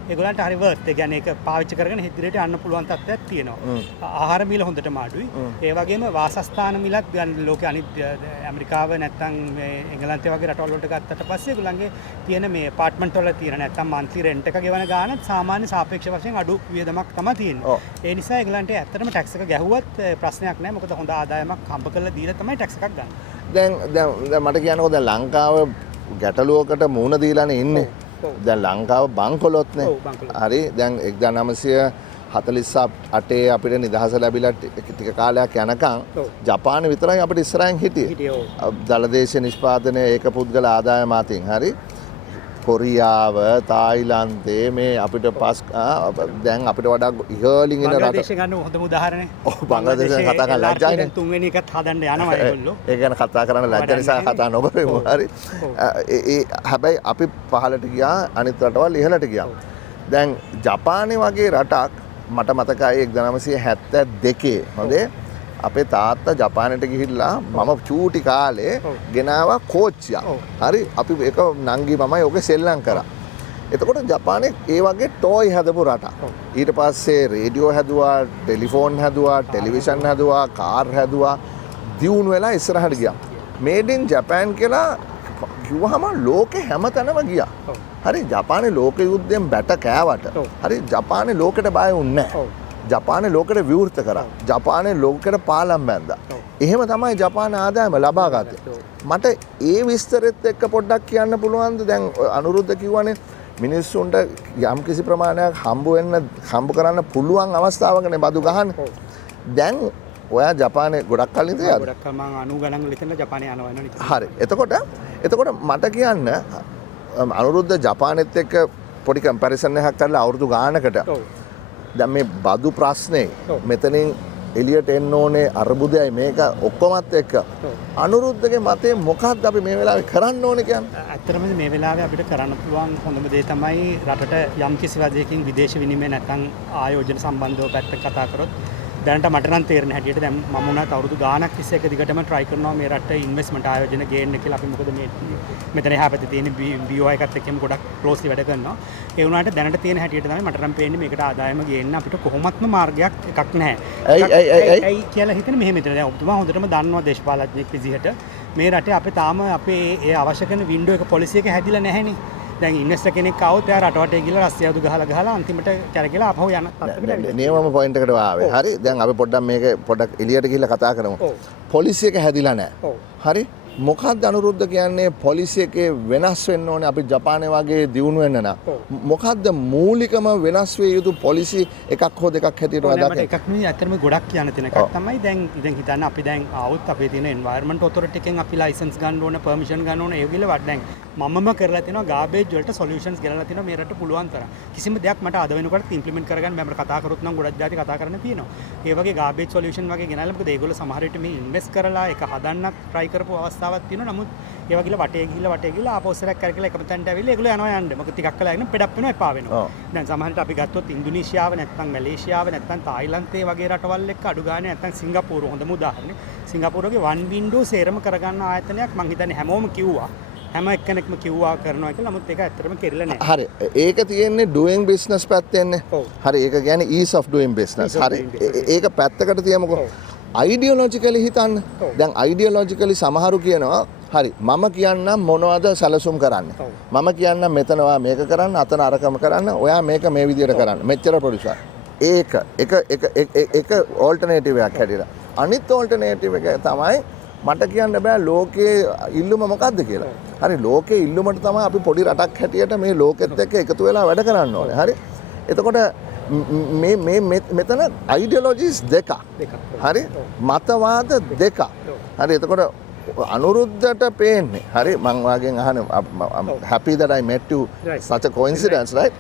ඒගොල්ලන්ට හරි වර්ත්. ඒ කියන්නේ ඒක පාවිච්චි කරගෙන ඉදිරියට යන්න පුළුවන් තත්ත්වයක් තියෙනවා. ආහාර මිල හොඳටම අඩුයි. ඒ වගේම වාසස්ථාන මිලත් ගන්න ලෝකේ අනිත් ඇමරිකාව නැත්තම් මේ එංගලන්තේ වගේ රටවල් වලට ගත්තට පස්සේ ඒගොල්ලන්ගේ තියෙන මේ ඇපාර්ට්මන්ට් වල තියෙන නැත්තම් මන්ත්ලි රෙන්ට් එක ගෙවන ගානත් සාමාන්‍ය සාපේක්ෂ වශයෙන් අඩු වියදමක් තමයි තියෙන්නේ. ඒ නිසා ඒගොල්ලන්ට ඇත්තටම ටැක්ස් එක ගැහුවත් ප්‍රශ්නයක් නැහැ. මොකද හොඳ ආදායමක් හම්බ කරලා දීලා තමයි ටැක්ස් එකක් ගන්න. දැන් මට කියන්නකෝ දැන් ලංකාව ගැටලුවකට මුහුණ දීලානේ ඉන්නේ. දැන් ලංකාව බංකොලොත්නේ. හරි දැන් 1948 අපිට නිදහස ලැබිලා ටික කාලයක් යනකම් ජපානය විතරයි අපිට ඉස්සරහින් හිටියේ. දලදේශ නිෂ්පාදනය ඒක පුද්ගල ආදායම අතින් හරි කොරියාව තායිලන්තේ මේ අපිට පස් දැන් අපිට වඩා ඉහළින් ඉන්න රට බංග්ලාදේශ ගන්න හොඳම උදාහරණය. ඔව් බංග්ලාදේශයෙන් කතා කරන්න ලැජ්ජායිනේ. තුන්වෙනි එකත් හදන්න යනවා ඒගොල්ලෝ. ඒ ගැන කතා කරන්න ලැජ්ජ නිසා කතා නොකරමු. හරි. ඒ හැබැයි අපි පහළට ගියා අනිත් රටවල් ඉහළට ගියා. දැන් ජපානයේ වගේ රටක් මට මතකයි 1972 හොඳේ අපේ තාත්තා ජපානයට ගිහිල්ලා මම චූටි කාලේ ගෙනාවා කෝච්චියක්. හරි අපි ඒක නංගි මමයි ඔගේ සෙල්ලම් කරා. එතකොට ජපානයේ ඒ වගේ ටෝයි හදපු රටක්. ඊට පස්සේ රේඩියෝ හැදුවා, ටෙලිෆෝන් හැදුවා, ටෙලිවිෂන් හැදුවා, කාර් හැදුවා. දියුණු වෙලා ඉස්සරහට ගියා. මේඩ් ඉන් ජපාන් කියලා කිව්වහම ලෝකේ හැමතැනම ගියා. හරි ජපානයේ ලෝක යුද්ධයෙන් බැට කෑවට හරි ජපානයේ ලෝකෙට බය වුණේ නැහැ. ජපානයේ ලෝකෙට විවෘත කරා. ජපානයේ ලෝකෙට පාලම් බැන්දා. එහෙම තමයි ජපාන ආදායම ලබා ගත්තේ. මට ඒ විස්තරෙත් එක්ක පොඩ්ඩක් කියන්න පුළුවන්ද? දැන් අනුරුද්ධ කිව්වනේ මිනිස්සුන්ට යම් කිසි ප්‍රමාණයක් හම්බ කරන්න පුළුවන් අවස්ථාවකනේ බදු ගහන්නේ. දැන් ඔයා ජපානයේ ගොඩක් කලින් ඉඳලා ගොඩක් කල් මම 90 ගණන් වල ඉඳලා ජපානයේ යනවා නේද? හරි. එතකොට මට කියන්න අනුරුද්ධ ජපානෙත් එක්ක පොඩි කම්පැරිසන් එකක් කරලා අවුරුදු ගානකට දැන් මේ බදු ප්‍රශ්නේ මෙතනින් එළියට එන්න ඕනේ අර්බුදයයි මේක ඔක්කොමත් එක්ක අනුරුද්ධගේ මතේ මොකක්ද අපි මේ වෙලාවේ කරන්න ඕනේ කියන්නේ? ඇත්තටම මේ වෙලාවේ අපිට කරන්න පුළුවන් හොඳම දේ තමයි රටට යම් කිසි වශයෙන් විදේශ විනිමය නැත්නම් ආයෝජන සම්බන්ධව පැත්ත කතා කරොත් දැනට මට නම් තේරෙන හැටියට දැන් මම උනත් අවුරුදු ගාණක් තිස්සේ එක දිගටම try කරනවා මේ රටට ඉන්වෙස්ට්මන්ට් ආයෝජන ගේන්න කියලා. අපි මොකද මේ මෙතන එහා පැත්තේ තියෙන BOI එකත් එක්කම ගොඩක් closely වැඩ කරනවා. ඒ වුණාට දැනට තියෙන හැටියට තමයි මට නම් පේන්නේ මේකට ආදායම ගේන්න අපිට කොහොමත්ම මාර්ගයක් එකක් නැහැ. ඇයි කියලා හිතන මෙහෙම හිතන. දැන් ඔබතුමා හොඳටම දන්නවා දේශපාලඥයෙක් විදිහට මේ රටේ අපේ තාම අපේ ඒ අවශ්‍ය කරන වින්ඩෝ එක පොලිසි එක හැදිලා නැහැනේ. දැන් ඉන්වෙස්ටර් කෙනෙක් ආවොත් එයා රටවටේ ගිහලා රස්තියාදු ගහලා අන්තිමට කැරකිලා අපහුව යන තත්ත්වයකට නියමම පොයින්ට් එකට ආවේ. හරි. දැන් අපි පොඩ්ඩක් මේක පොඩ්ඩක් එළියට ගිහලා කතා කරමු. පොලිසි එක හැදිලා නැහැ. හරි. මොකක්ද අනුරුද්ධ කියන්නේ පොලිසි එකේ වෙනස් වෙන්න ඕනේ අපි ජපානයේ වගේ දියුණු වෙන්න නම්? මොකක්ද මූලිකම වෙනස් විය යුතු පොලිසි එකක් හෝ දෙකක් හැටියට වදාක? එකක් නෙවෙයි ඇත්තටම ගොඩක් කියන්න තියෙන එකක් තමයි දැන් හිතන්න අපි දැන් ආවොත් අපේ තියෙන එන්වයරන්මන්ට් ඔතොරිටි එකෙන් අපි ලයිසන්ස් ගන්න ඕන, පර්මිෂන් ගන්න ඕන. ඒ වගේ වට දැන් මමම කරලා තියෙනවා ගාබේජ් වලට සොලියුෂන්ස් ගෙනලා තියෙනවා මේ රට පුළුවන් තරම්. කිසිම දෙයක් මට අද වෙනකොට ඉම්ප්ලිමන්ට් කරගන්න බෑ. මම කතා කරොත් නම් ගොඩක් જાති කතා කරන්න තියෙනවා. ඒ වගේ ගාබේජ් සොලියුෂන් වගේ ගෙනල්ලා මොකද ඒගොල්ලෝ සමහර විට මේ ඉන්වෙස්ට් කරලා ඒක හදන්නත් try කරපු අවස්ථාවක් තියෙනවා. නමුත් ඒ වගේ වටේ ගිහිල්ලා ආපස්සට කරකලා එකම තැනට ඇවිල්ලා ඒගොල්ලෝ යනවා යන්න. මොකද ටිකක් කළා ඉන්න පෙඩක් වෙනවා එපා වෙනවා. දැන් සමහර විට අපි ගත්තොත් ඉන්දුනීසියාව නැත්නම් මැලේසියාව නැත්නම් තායිලන්තේ වගේ රටවල් එක්ක අඩු ගානේ නැත්නම් සිංගප්පූරු හොඳම උදාහරණයක්. සිංගප්පූරුගේ one window සේරම කරගන්න ආයතනයක් මම හිතන්නේ හැමෝම කිව්වා. හැම එක්කෙනෙක්ම කිව්වා කරනවා කියලා. නමුත් ඒක ඇත්තටම කෙරිලා නැහැ. හරි. ඒක තියෙන්නේ doing business පැත්තෙන්නේ. හරි. ඒක කියන්නේ ease of doing business. හරි. ඒක පැත්තකට තියමුකෝ. ideologically හිතන්න. දැන් ideologically සමහරු කියනවා හරි මම කියන්නම් මොනවද සැලසුම් කරන්න. මම කියන්නම් මෙතනවා මේක කරන්න, අතන අරකම කරන්න, ඔයා මේක මේ විදියට කරන්න. මෙච්චර ප්‍රොඩියුසර්. ඒක ඕල්ටර්නේටිව් එකක් හැටියට. අනිත් ඕල්ටර්නේටිව් එක තමයි මට කියන්න බෑ ලෝකයේ ඉල්ලුම මොකක්ද කියලා. හරි ලෝකයේ ඉල්ලුමට තමයි අපි පොඩි රටක් හැටියට මේ ලෝකෙත් එක්ක එකතු වෙලා වැඩ කරන්න ඕනේ. හරි. එතකොට මේ මෙතන ideologies දෙකක්. හරි. මතවාද දෙකක්. හරි. එතකොට අනුරුද්ධට පේන්නේ හරි මං වාගෙන් අහන happy that I met you such a coincidence right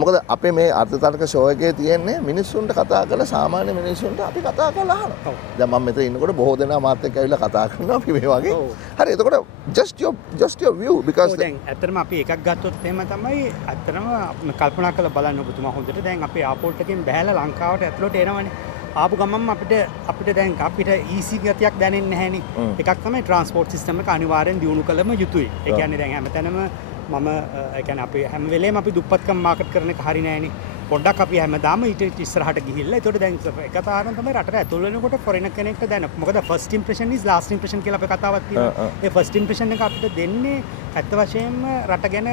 මොකද අපේ මේ අර්ථ තර්ක ෂෝ එකේ තියෙන්නේ මිනිස්සුන්ට කතා කරලා සාමාන්‍ය මිනිස්සුන්ට අපි කතා කරලා අහනවා. දැන් මම මෙතන ඉන්නකොට බොහෝ දෙනා මාත් එක්ක ඇවිල්ලා කතා කරනවා අපි මේ වගේ. හරි එතකොට just your view because දැන් ඇත්තටම අපි එකක් ගත්තොත් එහෙම තමයි ඇත්තටම කල්පනා කරලා බලන්න ඔබතුමා හොඳට දැන් අපේ එයාපෝට් එකෙන් බහැලා ලංකාවට ඇතුළට එනවනේ. ආපු ගමන්ම අපිට දැන් අපිට ඊසි ගතියක් දැනෙන්නේ නැහැනේ. එකක් තමයි ට්‍රාන්ස්පෝර්ට් සිස්ටම් එක අනිවාර්යෙන් දියුණු කළම යුතුයි. ඒ කියන්නේ දැන් හැමතැනම මම ඒ කියන්නේ අපි හැම වෙලේම අපි දුප්පත්කම් මාකට් කරන එක හරි නෑනේ. පොඩ්ඩක් අපි හැමදාම ඊට ඉස්සරහට ගිහිල්ලා ඒතකොට දැන් එක තාරණ තමයි රටට ඇතුල් වෙනකොට ෆොරේනර් කෙනෙක්ට දැන මොකද first impression is last impression කියලා අපේ කතාවක් තියෙනවා. ඒ first impression එක අපිට දෙන්නේ ඇත්ත වශයෙන්ම රට ගැන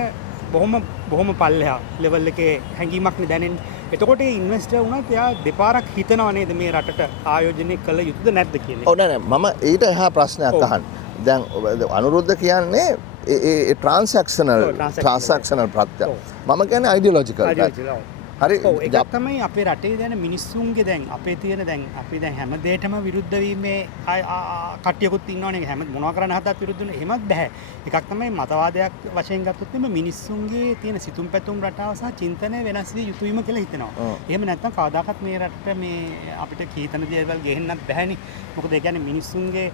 බොහොම පල්ලෙහා ලෙවල් එකේ හැඟීමක් නේ දැනෙන්නේ. එතකොට ඒ ඉන්වෙස්ටර් වුණත් එයා දෙපාරක් හිතනවා නේද මේ රටට ආයෝජනය කළ යුතුද නැද්ද කියන්නේ. ඔව් නෑ මම ඊට එහා ප්‍රශ්නයක් අහන්න. දැන් අනුරුද්ධ කියන්නේ ඒ ට්‍රාන්සැක්ෂනල් ප්‍රත්‍ය. මම කියන්නේ ideological. හරි ඔව් ඒක තමයි අපේ රටේ දැන් මිනිස්සුන්ගේ දැන් අපේ තියෙන දැන් අපි දැන් හැම දෙයකම විරුද්ධ වීමේ කට්ටියකුත් ඉන්නවනේ හැම මොනවා කරන්න හදත් විරුද්ධ වෙන එහෙමත් බෑ. එකක් තමයි මතවාදයක් වශයෙන් ගත්තොත් මේ මිනිස්සුන්ගේ තියෙන සිතුම් පැතුම් රටාව සහ චින්තනය වෙනස් විය යුතුයිම කියලා හිතනවා. එහෙම නැත්නම් කවදාකවත් මේ රටට මේ අපිට කීතන දේවල් ගෙහෙන්නත් බෑනේ. මොකද ඒ කියන්නේ මිනිස්සුන්ගේ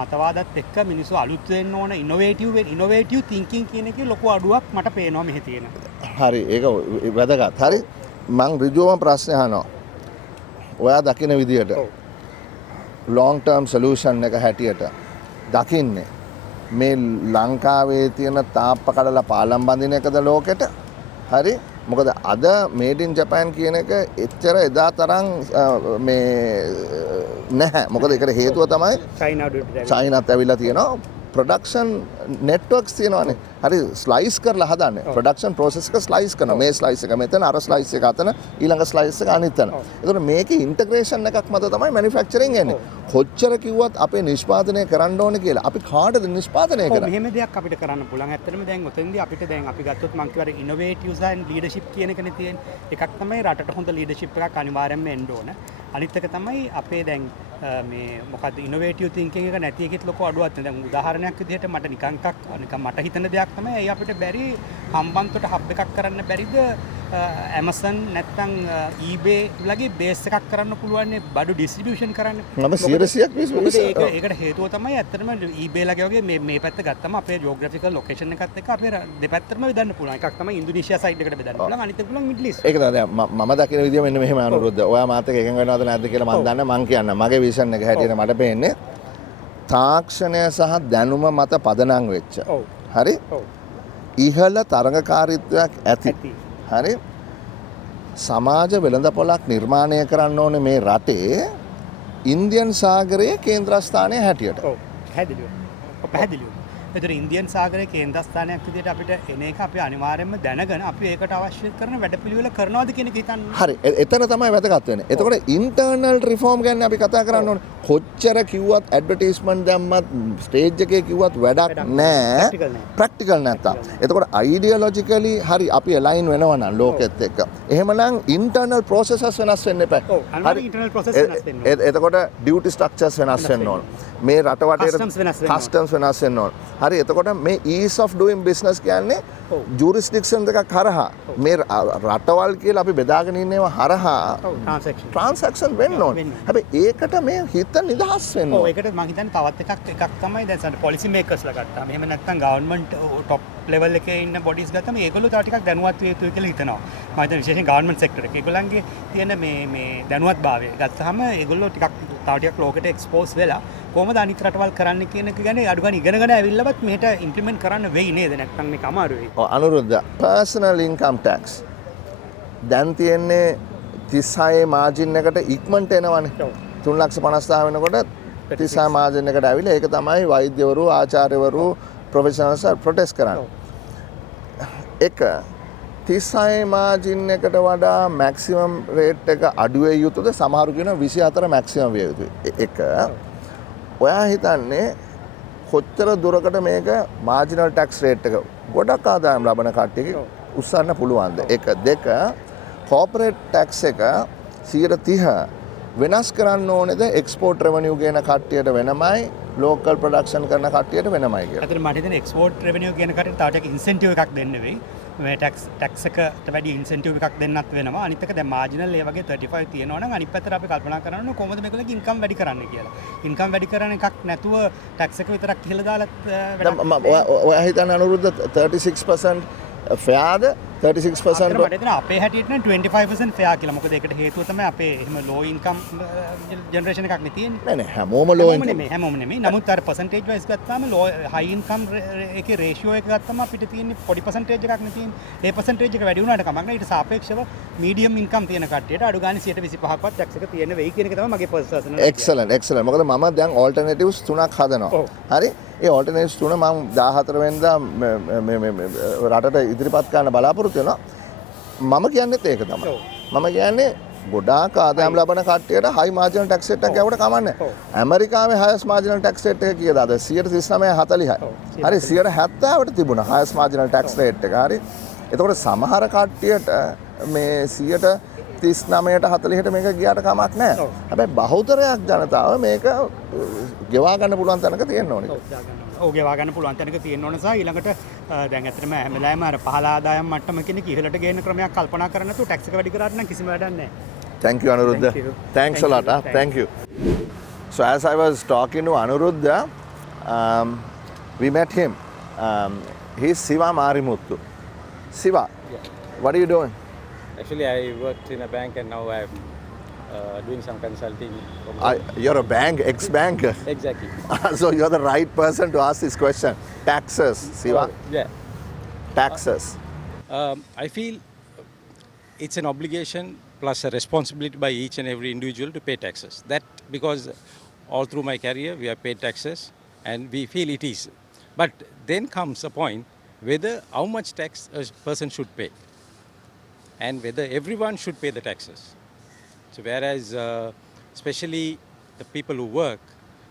මතවාදත් එක්ක මිනිස්සු අලුත් වෙන්න ඕන ඉනෝවේටිව් තින්කින් කියන එකේ ලොකු අඩුවක් මට පේනවා මෙහි තියෙන. හරි ඒක වැදගත්. හරි මං ඍජුවම ප්‍රශ්න අහනවා. ඔයා දකින විදියට long term solution එක හැටියට දකින්නේ මේ ලංකාවේ තියෙන තාප්ප කඩලා පාලම් බඳින එකද ලෝකෙට? හරි මොකද අද මේඩ් ඉන් ජපාන් කියන එක එච්චර එදා තරම් මේ නැහැ. මොකද ඒකට හේතුව තමයි චයිනාත් ඇවිල්ලා තියෙනවා. ප්‍රොඩක්ෂන් නෙට්වර්ක්ස් තියෙනවානේ. හරි ස්ලයිස් කරලා හදන්නේ. ප්‍රොඩක්ෂන් ප්‍රොසෙස් එක ස්ලයිස් කරනවා. මේ ස්ලයිස් එක මෙතන අර ස්ලයිස් එක අතන ඊළඟ ස්ලයිස් එක අනිත් තැන. ඒතකොට මේකේ ඉන්ටග්‍රේෂන් එකක් මත තමයි මැනුෆැක්චරින් එන්නේ. කොච්චර කිව්වත් අපේ නිෂ්පාදනය කරන්න ඕනේ කියලා. අපි කාටද නිෂ්පාදනය කරන්නේ? මෙහෙම දෙයක් අපිට කරන්න පුළුවන්. ඇත්තටම දැන් ඔතෙන්දී අපිට දැන් අපි ගත්තොත් මං කියවර ඉනෝවේටිව්ස් and ලීඩර්ෂිප් කියන එකනේ තියෙන්නේ. එකක් තමයි රටට හොඳ ලීඩර්ෂිප් එකක් අනිවාර්යයෙන්ම එන්න ඕන. අනිත් එක තමයි අපේ දැන් මේ මොකද්ද ඉනෝවේටිව් තින්කින් එක නැති එකෙත් ලොකු අඩුවක් තියෙනවා. දැන් උදාහරණයක් විදිහට මට නිකන් මට හිතන දෙයක් තමයි ඇයි අපිට බැරි හම්බන්තොට හබ් එකක් කරන්න බැරිද Amazon නැත්නම් eBay වගේ බේස් එකක් කරන්න පුළුවන් බඩු ඩිස්ට්‍රිබියුෂන් කරන්න. මම 100ක් විශ්වාසයි. ඒකට හේතුව තමයි ඇත්තටම eBay ලගේ වගේ මේ පැත්ත ගත්තම අපේ ජියෝග්‍රැෆිකල් ලොකේෂන් එකත් එක්ක අපේ දෙපැත්තටම බෙදන්න පුළුවන්. එකක් තමයි ඉන්දුනීසියා සයිඩ් එකට බෙදන්න පුළුවන්. අනිත් එක පුළුවන් මිඩල් ඊස්ට්. ඒක තමයි මම දකින විදිය මෙන්න මෙහෙම අනුරුද්ධ. ඔයා මාත් එක්ක එකඟ වෙනවද නැද්ද කියලා මම දන්නේ. මං කියන්න මගේ විෂන් එක හැටියට මට පේන්නේ තාක්ෂණය සහ දැනුම මත පදනම් වෙච්ච. හරි? ඉහළ තරඟකාරීත්වයක් ඇති. හරි? සමාජ වෙළඳපොළක් නිර්මාණය කරන්න ඕනේ මේ රටේ ඉන්දියන් සාගරයේ කේන්ද්‍රස්ථානයේ හැටියට. ඔව්. පැහැදිලිව. පැහැදිලිව. ඒතර ඉන්දියන් සාගරයේ කේන්ද්‍රස්ථානයක් විදිහට අපිට එන එක අපි අනිවාර්යයෙන්ම දැනගෙන අපි ඒකට අවශ්‍ය කරන වැඩපිළිවෙල කරනවාද කියන එක හිතන්න. හරි. එතන තමයි වැදගත් වෙන්නේ. එතකොට ඉන්ටර්නල් රිෆෝම් ගැන අපි කතා කරන්න ඕනේ. කොච්චර කිව්වත් ඇඩ්වර්ටයිස්මන්ට් දැම්මත් ස්ටේජ් එකේ කිව්වත් වැඩක් නැහැ. ප්‍රැක්ටිකල් නැත්තම්. එතකොට අයිඩියොලොජිකලි හරි අපි අලයින් වෙනවා නම් ලෝකෙත් එක්ක. එහෙමනම් ඉන්ටර්නල් ප්‍රොසෙසස් වෙනස් වෙන්න එපා. හරි ඉන්ටර්නල් ප්‍රොසෙස් වෙනස් වෙන්න ඕනේ. එතකොට ඩියුටි ස්ට්‍රක්චර්ස් වෙනස් වෙන්න ඕනේ. මේ රට වටේ කස්ටම්ස් වෙනස් වෙන්න ඕනේ. හරි එතකොට මේ ease of doing business කියන්නේ jurisdiction එකක් හරහා මේ රටවල් කියලා අපි බෙදාගෙන ඉන්නේවා හරහා transaction වෙන්න ඕනේ. හැබැයි ඒකට මේ හිත නිදහස් වෙන්න ඕනේ. ඔව් ඒකට මම හිතන්නේ තවත් එකක් තමයි දැන් policy makers ලා ගත්තාම එහෙම නැත්නම් government top level එකේ ඉන්න bodies ගත්තාම ඒගොල්ලෝ තව ටිකක් දැනුවත් විය යුතුයි කියලා හිතනවා. මම හිතන්නේ විශේෂයෙන් government sector එකේ ඒගොල්ලන්ගේ තියෙන මේ දැනුවත්භාවය ගත්තාම ඒගොල්ලෝ ටිකක් තව ටිකක් ලෝකෙට expose වෙලා කොහොමද අනිත් රටවල් කරන්න කියන එක ගැන අඩු ගන්න ඉගෙනගෙන ඇවිල්ලවත් මෙහෙට ඉම්ප්ලිමන්ට් කරන්න වෙයි නේද? නැත්නම් මේක අමාරුයි. අනුරුද්ධ personal income tax දැන් තියෙන්නේ 36 මාජින් එකට ඉක්මනට එනවනේ. 3,50,000 වෙනකොට 36 මාජින් එකට ඇවිල්ලා ඒක තමයි වෛද්‍යවරු, ආචාර්යවරු, ප්‍රොෆෙෂනල්ස් ප්‍රොටෙස්ට් කරන්නේ. එක 36 මාජින් එකට වඩා මැක්සිමම් රේට් එක අඩු වෙ යුතුද? සමහරු කියනවා 24 මැක්සිමම් විය යුතුයි. එක ඔයා හිතන්නේ කොච්චර දුරකට මේක මාජිනල් ටැක්ස් රේට් එක ගොඩක් ආදායම් ලබන කට්ටියක උස්සන්න පුළුවන්ද? එක දෙක කෝපරේට් ටැක්ස් එක 130 වෙනස් කරන්න ඕනේද එක්ස්පෝර්ට් රෙවෙනියු ගේන කට්ටියට වෙනමයි ලෝකල් ප්‍රොඩක්ෂන් කරන කට්ටියට වෙනමයි කියලා. අතන මට හිතෙන එක්ස්පෝර්ට් රෙවෙනියු ගේන කට්ටියට තව ටිකක් ඉන්සෙන්ටිව් එකක් දෙන්න වෙයි. මේ ටැක්ස් එකට වැඩි ඉන්සෙන්ටිව් එකක් දෙන්නත් වෙනවා. අනිත් එක දැන් මාජිනල් ඒ වගේ 35 තියෙනවා නම් අනිත් පැත්තට අපි කල්පනා කරන්න ඕනේ කොහොමද මේගොල්ලෝගේ ඉන්කම් වැඩි කරන්න කියලා. ඉන්කම් වැඩි කරන එකක් නැතුව ටැක්ස් එක විතරක් ඉහළ දාලත් ඔයා හිතන්නේ අනුරුද්ධ 36% ෆෙයාද 36% මට හිතෙනවා අපේ හැටියට නම් 25% ෆෙයා කියලා. මොකද ඒකට හේතුව තමයි අපේ එහෙම ලෝ ඉන්කම් ජෙනරේෂන් එකක් නේ තියෙන්නේ. නෑ නෑ හැමෝම ලෝ ඉන්කම් හැමෝම නෙමෙයි. නමුත් අර percentage wise ගත්තාම ලෝ හයි ඉන්කම් එකේ රේෂියෝ එක ගත්තාම අපිට තියෙන්නේ පොඩි percentage එකක් නේ තියෙන්නේ. ඒ percentage එක වැඩි වුණාට කමක් නෑ. ඊට සාපේක්ෂව medium income තියෙන කට්ටියට අඩු ගානේ 125%ක්වත් ටැක්ස් එක තියෙන වෙයි කියන එක තමයි මගේ personal. excellent. මොකද මම දැන් alternatives තුනක් හදනවා. හරි? ඒ alternatives තුන මම 14 වෙනිදා මේ රටට ඉදිරිපත් කරන්න බලාපොරොත්තු වෙනවා. මම කියන්නේත් ඒක තමයි. මම කියන්නේ ගොඩාක් ආදායම් ලබන කට්ටියට high marginal tax rate එකක් යවුවට කමන්නේ. ඇමරිකාවේ highest marginal tax rate එක කීයද? අද 39.40යි. හරි 70ට තිබුණා highest marginal tax rate එක. හරි. එතකොට සමහර කට්ටියට මේ 39ට 40ට මේක ගියාට කමක් නැහැ. හැබැයි බහුතරයක් ජනතාව මේක ගෙවා ගන්න පුළුවන් තැනක තියෙන්න ඕනේ. ඔව් ගෙවා ගන්න පුළුවන් තැනක තියෙන්න ඕන සහ ඊළඟට දැන් ඇත්තටම හැම වෙලාවෙම අර පහළ ආදායම් මට්ටම කියන ඉහළට ගේන ක්‍රමයක් කල්පනා කරන්නේ නැතුව ටැක්ස් එක වැඩි කරාට නම් කිසිම වැඩක් නැහැ. Thank you, Anuruddha. Thank you. Thanks a lot. Thank you. So as I was talking to Anuruddha, we met him. He's Siva Marimuthu. Siva, what are you doing? Actually, I worked in a bank and now I'm doing some consulting. You're a bank, ex-banker. Exactly. So you're the right person to ask this question. Taxes, Siva. Yeah. Taxes. I feel it's an obligation plus a responsibility by each and every individual to pay taxes. That because all through my career we have paid taxes and we feel it is. But then comes a point whether how much tax a person should pay and whether everyone should pay the taxes. So whereas especially the people who work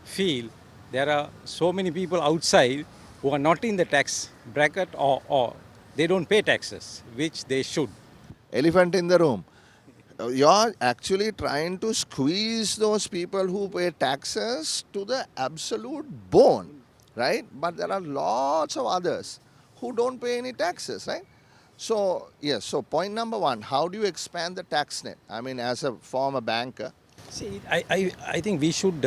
feel there are so many people outside who are not in the tax bracket or they don't pay taxes, which they should. Elephant in the room. You're actually trying to squeeze those people who pay taxes to the absolute bone, right? But there are lots of others who don't pay any taxes, right? So, yes, so point number one, how do you expand the tax net? I mean, as a former banker. See, I think we should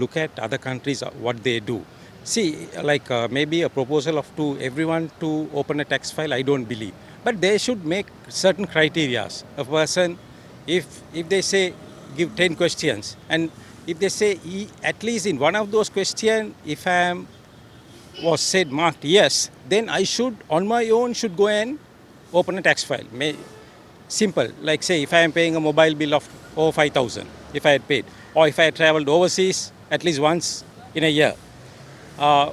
look at other countries, what they do. See, like maybe a proposal of to everyone to open a tax file, I don't believe. But they should make certain criterias. A person, if they say give 10 questions, and if they say at least in one of those questions, if I was said marked yes, then I should on my own should go and open a tax file. Simple, like say if I am paying a mobile bill of over 5,000, if I had paid, or if I had travelled overseas at least once in a year,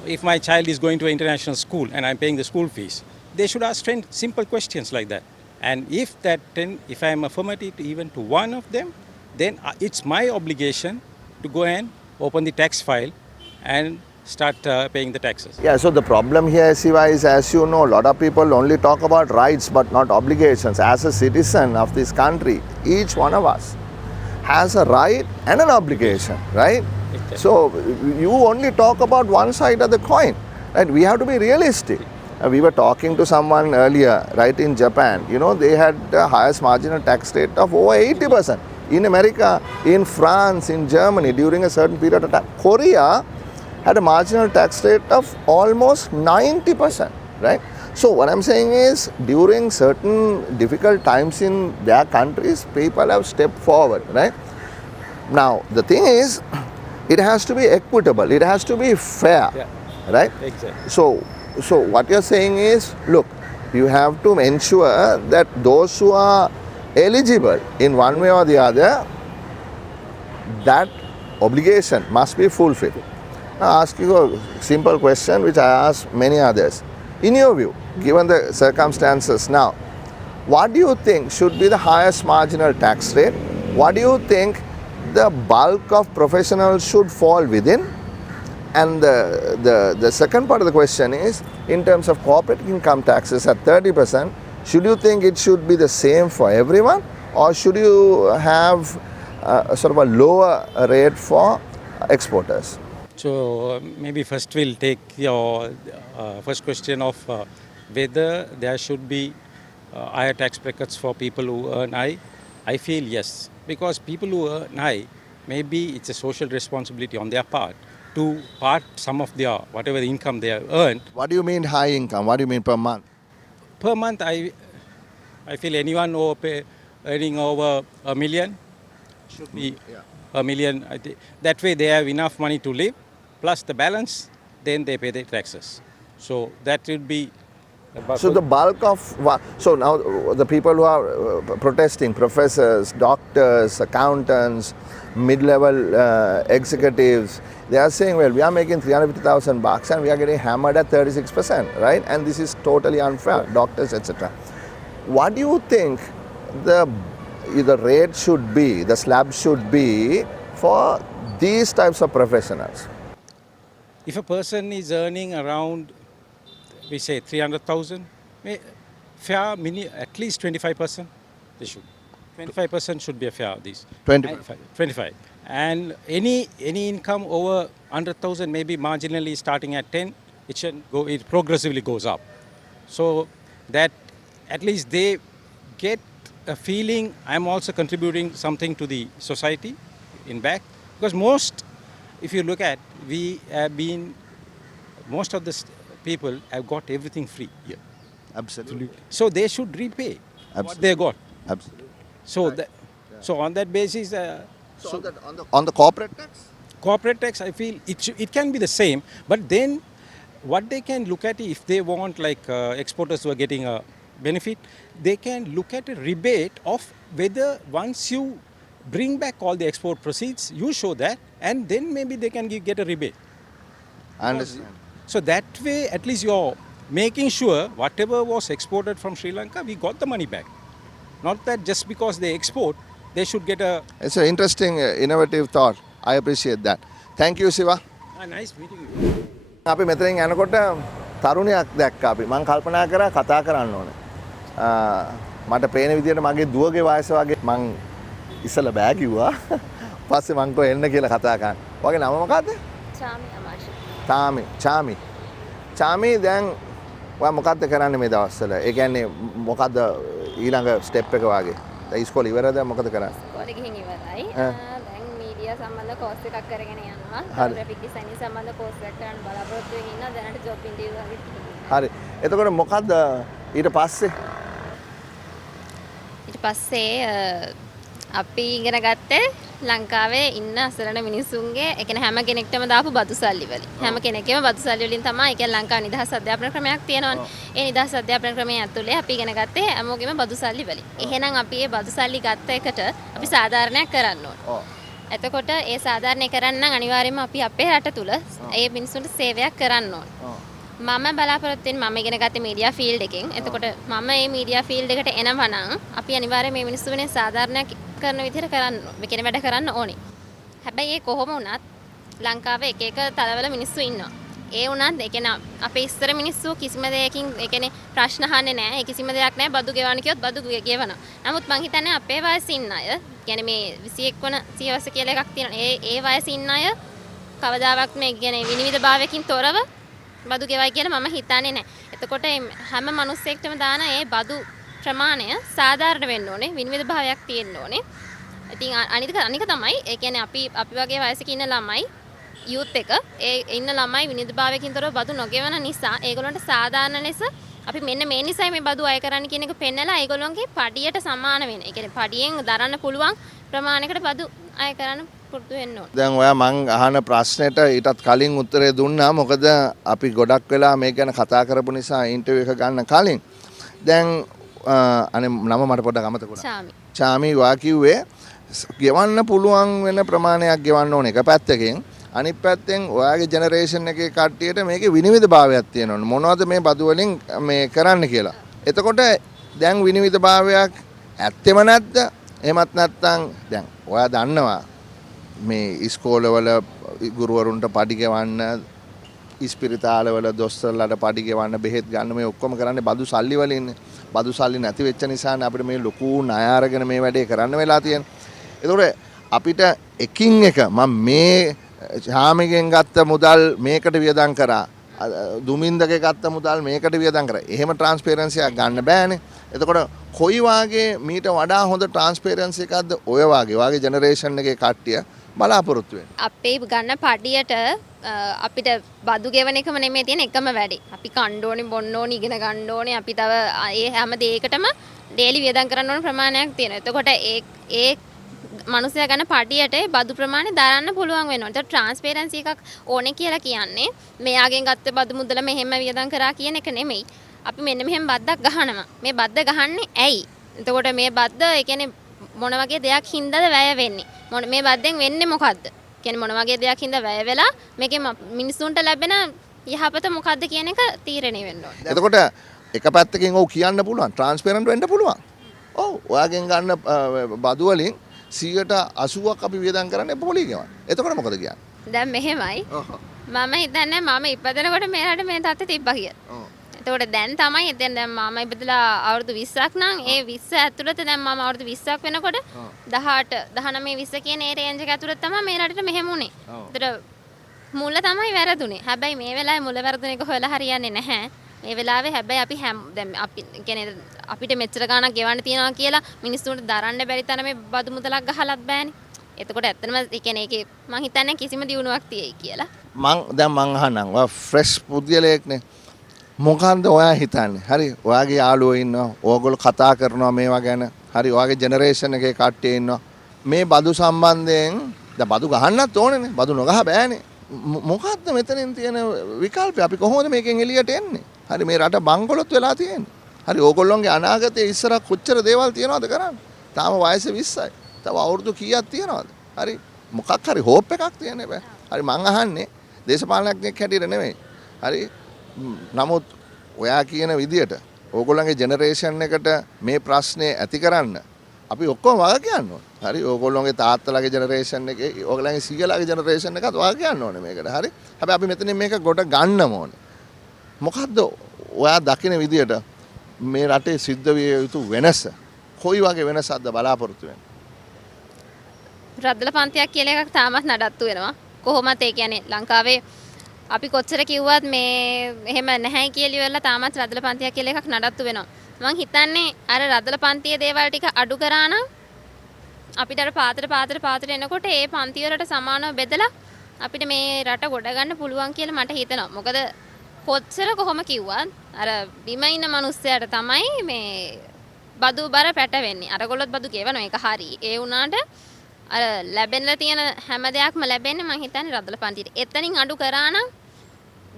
if my child is going to an international school and I'm paying the school fees, they should ask 10 simple questions like that. And if I am affirmative even to one of them, then it's my obligation to go and open the tax file and start paying the taxes. Yeah, so the problem here, Siva, is as you know, a lot of people only talk about rights but not obligations. As a citizen of this country, each one of us has a right and an obligation, right? Exactly. So you only talk about one side of the coin, right? We have to be realistic. We were talking to someone earlier, right, in Japan. You know, they had the highest marginal tax rate of over 80%. In America, in France, in Germany, during a certain period of time. Korea had a marginal tax rate of almost 90%, right? So what I'm saying is, during certain difficult times in their countries, people have stepped forward, right? Now, the thing is, it has to be equitable, it has to be fair, Yeah. right? Exactly. So what you're saying is, look, you have to ensure that those who are eligible in one way or the other, that obligation must be fulfilled. Now, I'll ask you a simple question which I ask many others. In your view, given the circumstances now, what do you think should be the highest marginal tax rate? What do you think the bulk of professionals should fall within? And the second part of the question is, in terms of corporate income taxes at 30%, should you think it should be the same for everyone, or should you have a sort of a lower rate for exporters? So maybe first we'll take your first question of whether there should be higher tax brackets for people who earn high. I feel yes, because people who earn high, maybe it's a social responsibility on their part to part some of their whatever income they have earned. What do you mean high income? What do you mean per month? Per month, I feel anyone earning over $1 million should be $1 million. That way they have enough money to live, plus the balance, then they pay their taxes. So that would be. So the bulk of what? So now the people who are protesting, professors, doctors, accountants, mid-level executives, they are saying, well, we are making $350,000 and we are getting hammered at 36%, right? And this is totally unfair, doctors, etc. What do you think the rate should be, the slab should be for these types of professionals? If a person is earning around, we say 300,000, fair at least 25%. They should. 25% should be a fair this. 25. 25. And any income over 100,000, maybe marginally starting at 10, it should go. It progressively goes up. So that at least they get a feeling I'm also contributing something to the society in back. Because most, if you look at, we have been, most of the people have got everything free here. Absolutely. So they should repay what Absolutely. they got. Absolutely. So so on that basis, So on the corporate tax? corporate tax, I feel it can be the same, but then what they can look at if they want, like exporters who are getting a benefit, they can look at a rebate of whether once you bring back all the export proceeds, you show that, and then maybe they can get a rebate. I understand. So that way, at least you're making sure whatever was exported from Sri Lanka, we got the money back. Not that just because they export, they should get a It's an interesting, innovative thought. I appreciate that. Thank you, Siva. nice meeting you. අපි මෙතනින් යනකොට තරුණයක් දැක්කා අපි. මං කල්පනා කරා කතා කරන්න ඕනේ. මට පේන විදිහට මගේ දුවගේ වයස වගේ මං ඉස්සලා බෑ කිව්වා. පස්සේ මං කෝ එන්න කියලා කතා කරන්න. ඔයාගේ නම මොකද්ද? චාමි අමාශි. චාමි. චාමි දැන් ඔයා මොකද්ද කරන්නේ මේ දවස්වල? ඒ කියන්නේ මොකද්ද ඊළඟ ස්ටෙප් එක වාගේ? දැන් ඉස්කෝලේ ඉවරද මොකද කරන්නේ? ඉස්කෝලේ ගිහින් ඉවරයි. දැන් මීඩියා සම්බන්ධ කෝස් එකක් කරගෙන යනවා. ග්‍රැෆික් ඩිසයිනින් සම්බන්ධ කෝස් එකක් කරන්න බලාපොරොත්තු වෙමින් ඉන්නවා. දැනට ජොබ් ඉන්ටර්වියු එකකට ගිහින්. හරි. එතකොට මොකද්ද ඊට පස්සේ? ඊට පස්සේ අපි ඉගෙන ගත්තේ ලංකාවේ ඉන්න අසරණ මිනිස්සුන්ගේ ඒ කියන්නේ හැම කෙනෙක්ටම දාපු බදු සල්ලි වලින්. හැම කෙනෙක්ගේම බදු සල්ලි වලින් තමයි ඒ කියන්නේ ලංකාවේ නිදහස් අධ්‍යාපන ක්‍රමයක් තියෙනවනේ. ඒ නිදහස් අධ්‍යාපන ක්‍රමය ඇතුලේ අපි ඉගෙන ගත්තේ හැමෝගෙම බදු සල්ලි වලින්. එහෙනම් අපි මේ බදු සල්ලි ගත්ත එකට අපි සාධාරණයක් කරන්න ඕනේ. එතකොට ඒ සාධාරණය කරන්න නම් අනිවාර්යයෙන්ම අපි අපේ රට තුල ඒ මිනිස්සුන්ට සේවයක් කරන්න ඕනේ. මම බලාපොරොත්තු වෙන්නේ මම ඉගෙන ගත්තේ මීඩියා ෆීල්ඩ් එකෙන්. එතකොට මම මේ මීඩියා ෆීල්ඩ් එකට එනවා නම් අපි අනිවාර්යයෙන් මේ මිනිස්සු වෙන සාධාරණයක් කරන විදිහට කරන්න මේ කියන වැඩ කරන්න ඕනේ. හැබැයි ඒ කොහොම වුණත් ලංකාවේ එක එක තලවල මිනිස්සු ඉන්නවා. ඒ වුණත් ඒ කියන්නේ අපේ ඉස්සර මිනිස්සු කිසිම දෙයකින් ඒ කියන්නේ ප්‍රශ්න අහන්නේ නැහැ. ඒ කිසිම දෙයක් නැහැ. බදු ගෙවන්න කිව්වොත් බදු ගෙවනවා. නමුත් මං හිතන්නේ අපේ වයසේ ඉන්න අය කියන්නේ මේ 21 වන සියවස කියලා එකක් තියෙනවා. ඒ වයසේ ඉන්න අය කවදාවත් මේ කියන්නේ විනිවිදභාවයකින් තොරව බදු ගෙවයි කියලා මම හිතන්නේ නැහැ. එතකොට හැම මිනිස්සෙක්ටම දාන ඒ බදු ප්‍රමාණය සාධාරණ වෙන්න ඕනේ. විනිවිදභාවයක් තියෙන්න ඕනේ. ඉතින් අනික තමයි ඒ කියන්නේ අපි වගේ වයසක ඉන්න ළමයි යූත් එක ඒ ඉන්න ළමයි විනිවිදභාවයකින් තොරව බදු නොගෙවන නිසා ඒගොල්ලන්ට සාධාරණ ලෙස අපි මෙන්න මේ නිසයි මේ බදු අය කරන්න කියන එක පෙන්නලා ඒගොල්ලන්ගේ පඩියට සමාන වෙන. ඒ කියන්නේ පඩියෙන් දරන්න පුළුවන් ප්‍රමාණයකට බදු අය කරන්න පුරුදු වෙන්න ඕනේ. දැන් ඔයා මං අහන ප්‍රශ්නෙට ඊටත් කලින් උත්තරේ දුන්නා. මොකද අපි ගොඩක් වෙලා මේ ගැන කතා කරපු නිසා ඉන්ටර්විව් එක ගන්න කලින්. දැන් අනේ නම මට පොඩ්ඩක් අමතක වුණා. චාමි වා කිව්වේ ගෙවන්න පුළුවන් වෙන ප්‍රමාණයක් ගෙවන්න ඕනේ එක පැත්තකින්. අනිත් පැත්තෙන් ඔයාගේ ජෙනරේෂන් එකේ කට්ටියට මේකේ විනිවිදභාවයක් තියෙනවනේ. මොනවද මේ බදු වලින් මේ කරන්න කියලා. එතකොට දැන් විනිවිදභාවයක් ඇත්තෙම නැද්ද? එහෙමත් නැත්නම් දැන් ඔයා දන්නවා මේ ඉස්කෝලවල ගුරුවරුන්ට පඩි ගෙවන්න, ඉස්පිරිතාලවල දොස්තරලාට පඩි ගෙවන්න, බෙහෙත් ගන්න මේ ඔක්කොම කරන්නේ බදු සල්ලි වලින්නේ. බදු සල්ලි නැති වෙච්ච නිසානේ අපිට මේ ලොකු ණය අරගෙන මේ වැඩේ කරන්න වෙලා තියෙන්නේ. ඒතකොට අපිට එකින් එක මම මේ ඡාමිගෙන් ගත්ත මුදල් මේකට වියදම් කරා, දුමින්දගේ ගත්ත මුදල් මේකට වියදම් කරා. එහෙම ට්‍රාන්ස්පරන්සි එකක් ගන්න බෑනේ. එතකොට කොයි වාගේ මීට වඩා හොඳ ට්‍රාන්ස්පරන්සි එකක්ද ඔය වාගේ ජෙනරේෂන් එකේ කට්ටිය බලාපොරොත්තු වෙන්නේ? අපේ ගන්න පඩියට අපිට බදු ගෙවන එකම නෙමෙයි තියෙන එකම වැඩේ. අපි කන්න ඕනේ, බොන්න ඕනේ, ඉගෙන ගන්න ඕනේ. අපි තව ඒ හැම දෙයකටම ඩේලි වියදම් කරන්න ඕන ප්‍රමාණයක් තියෙනවා. එතකොට ඒ මනුස්සයා ගන්න පඩියට බදු ප්‍රමාණය දරන්න පුළුවන් වෙනවා. ඒතර ට්‍රාන්ස්පරන්සි එකක් ඕනේ කියලා කියන්නේ මෙයාගෙන් ගත්ත බදු මුදල මෙහෙම වියදම් කරා කියන එක නෙමෙයි. අපි මෙන්න මෙහෙම බද්දක් ගහනවා. මේ බද්ද ගහන්නේ ඇයි? එතකොට මේ බද්ද ඒ කියන්නේ මොන වගේ දෙයක් හින්දාද වැය වෙන්නේ? මේ බද්දෙන් වෙන්නේ මොකද්ද? කියන්නේ මොන වගේ දෙයක් හින්දා වැය වෙලා මේකෙන් මිනිස්සුන්ට ලැබෙන යහපත මොකද්ද කියන එක තීරණය වෙන්න ඕනේ. එතකොට එක පැත්තකින් ඔව් කියන්න පුළුවන්, ට්‍රාන්ස්පරන්ට් වෙන්න පුළුවන්. ඔව් ඔයාගෙන් ගන්න බදු වලින් 80%ක් අපි වියදම් කරන්නේ පොලි ගෙවන්න. එතකොට මොකද කියන්නේ? දැන් මෙහෙමයි. මම හිතන්නේ මම ඉපදෙනකොට මේ රට මේ තත්ත්වෙ තිබ්බා කියලා. එතකොට දැන් තමයි එතෙන් දැන් මම ඉපදලා අවුරුදු 20ක් නම් ඒ 20 ඇතුළත දැන් මම අවුරුදු 20ක් වෙනකොට 18 19 20 කියන ඒ රේන්ජ් එක ඇතුළත තමයි මේ රටට මෙහෙම උනේ. ඒතර මුල තමයි වැරදුනේ. හැබැයි මේ වෙලාවේ මුල වැරදුන එක හොයලා හරියන්නේ නැහැ. මේ වෙලාවේ හැබැයි අපි දැන් අපි කියන්නේ අපිට මෙච්චර ගාණක් ගෙවන්න තියනවා කියලා මිනිස්සුන්ට දරන්න බැරි තරමේ බදු මුදලක් ගහලත් බෑනේ. එතකොට ඇත්තටම ඒ කියන්නේ ඒකේ මං හිතන්නේ කිසිම දියුණුවක් තියෙයි කියලා. මං අහන්නම් ඔයා ෆ්‍රෙෂ් පුද්ගලයෙක්නේ. මොකන්ද ඔයා හිතන්නේ? හරි ඔයාගේ යාළුවෝ ඉන්නවා. ඕගොල්ලෝ කතා කරනවා මේවා ගැන. හරි ඔයාගේ ජෙනරේෂන් එකේ කට්ටිය ඉන්නවා. මේ බදු සම්බන්ධයෙන් දැන් බදු ගහන්නත් ඕනේනේ. බදු නොගහ බෑනේ. මොකද්ද මෙතනින් තියෙන විකල්පය? අපි කොහොමද මේකෙන් එළියට එන්නේ? හරි මේ රට බංගලොත් වෙලා තියෙන්නේ. හරි ඕගොල්ලෝගේ අනාගතයේ ඉස්සරහ කොච්චර දේවල් තියනවද කරන්න? තාම වයස 20යි. තව අවුරුදු කීයක් තියනවද? හරි මොකක් හරි හෝප් එකක් තියන්නේ බෑ. හරි මං අහන්නේ දේශපාලනඥයෙක් හැටියට නෙමෙයි. හරි නමුත් ඔයා කියන විදියට ඕගොල්ලන්ගේ ජෙනරේෂන් එකට මේ ප්‍රශ්නේ ඇති කරන්න අපි ඔක්කොම වග කියන්න ඕනේ. හරි ඕගොල්ලෝගේ තාත්තලාගේ ජෙනරේෂන් එකේ ඕගොල්ලන්ගේ සීයලාගේ ජෙනරේෂන් එකත් වග කියන්න ඕනේ මේකට. හරි. හැබැයි අපි මෙතනින් මේක ගොඩ ගන්නම ඕනේ. මොකද්ද ඔයා දකින විදියට මේ රටේ සිද්ධ විය යුතු වෙනස? කොයි වගේ වෙනසක්ද බලාපොරොත්තු වෙන්නේ? රද්දල පන්තියක් කියලා එකක් තාමත් නඩත්තු වෙනවා. කොහොමද ඒ කියන්නේ ලංකාවේ අපි කොච්චර කිව්වත් මේ එහෙම නැහැ කියලා ඉවරලා තාමත් රද්දල පන්තියක් කියලා එකක් නඩත්තු වෙනවා. මම හිතන්නේ අර රද්දල පන්තියේ දේවල් ටික අඩු කරා නම් අපිට අර පාතර එනකොට ඒ පන්ති වලට සමානව බෙදලා අපිට මේ රට ගොඩ ගන්න පුළුවන් කියලා මට හිතෙනවා. මොකද කොච්චර කොහොම කිව්වත් අර බිම ඉන්න මිනිස්සයාට තමයි මේ බදු බර පැටවෙන්නේ. අරගොල්ලොත් බදු ගෙවනවා ඒක හරි. ඒ වුණාට අර ලැබෙන්න තියෙන හැම දෙයක්ම ලැබෙන්නේ මං හිතන්නේ රද්දල පන්තියට. එතනින් අඩු කරා නම්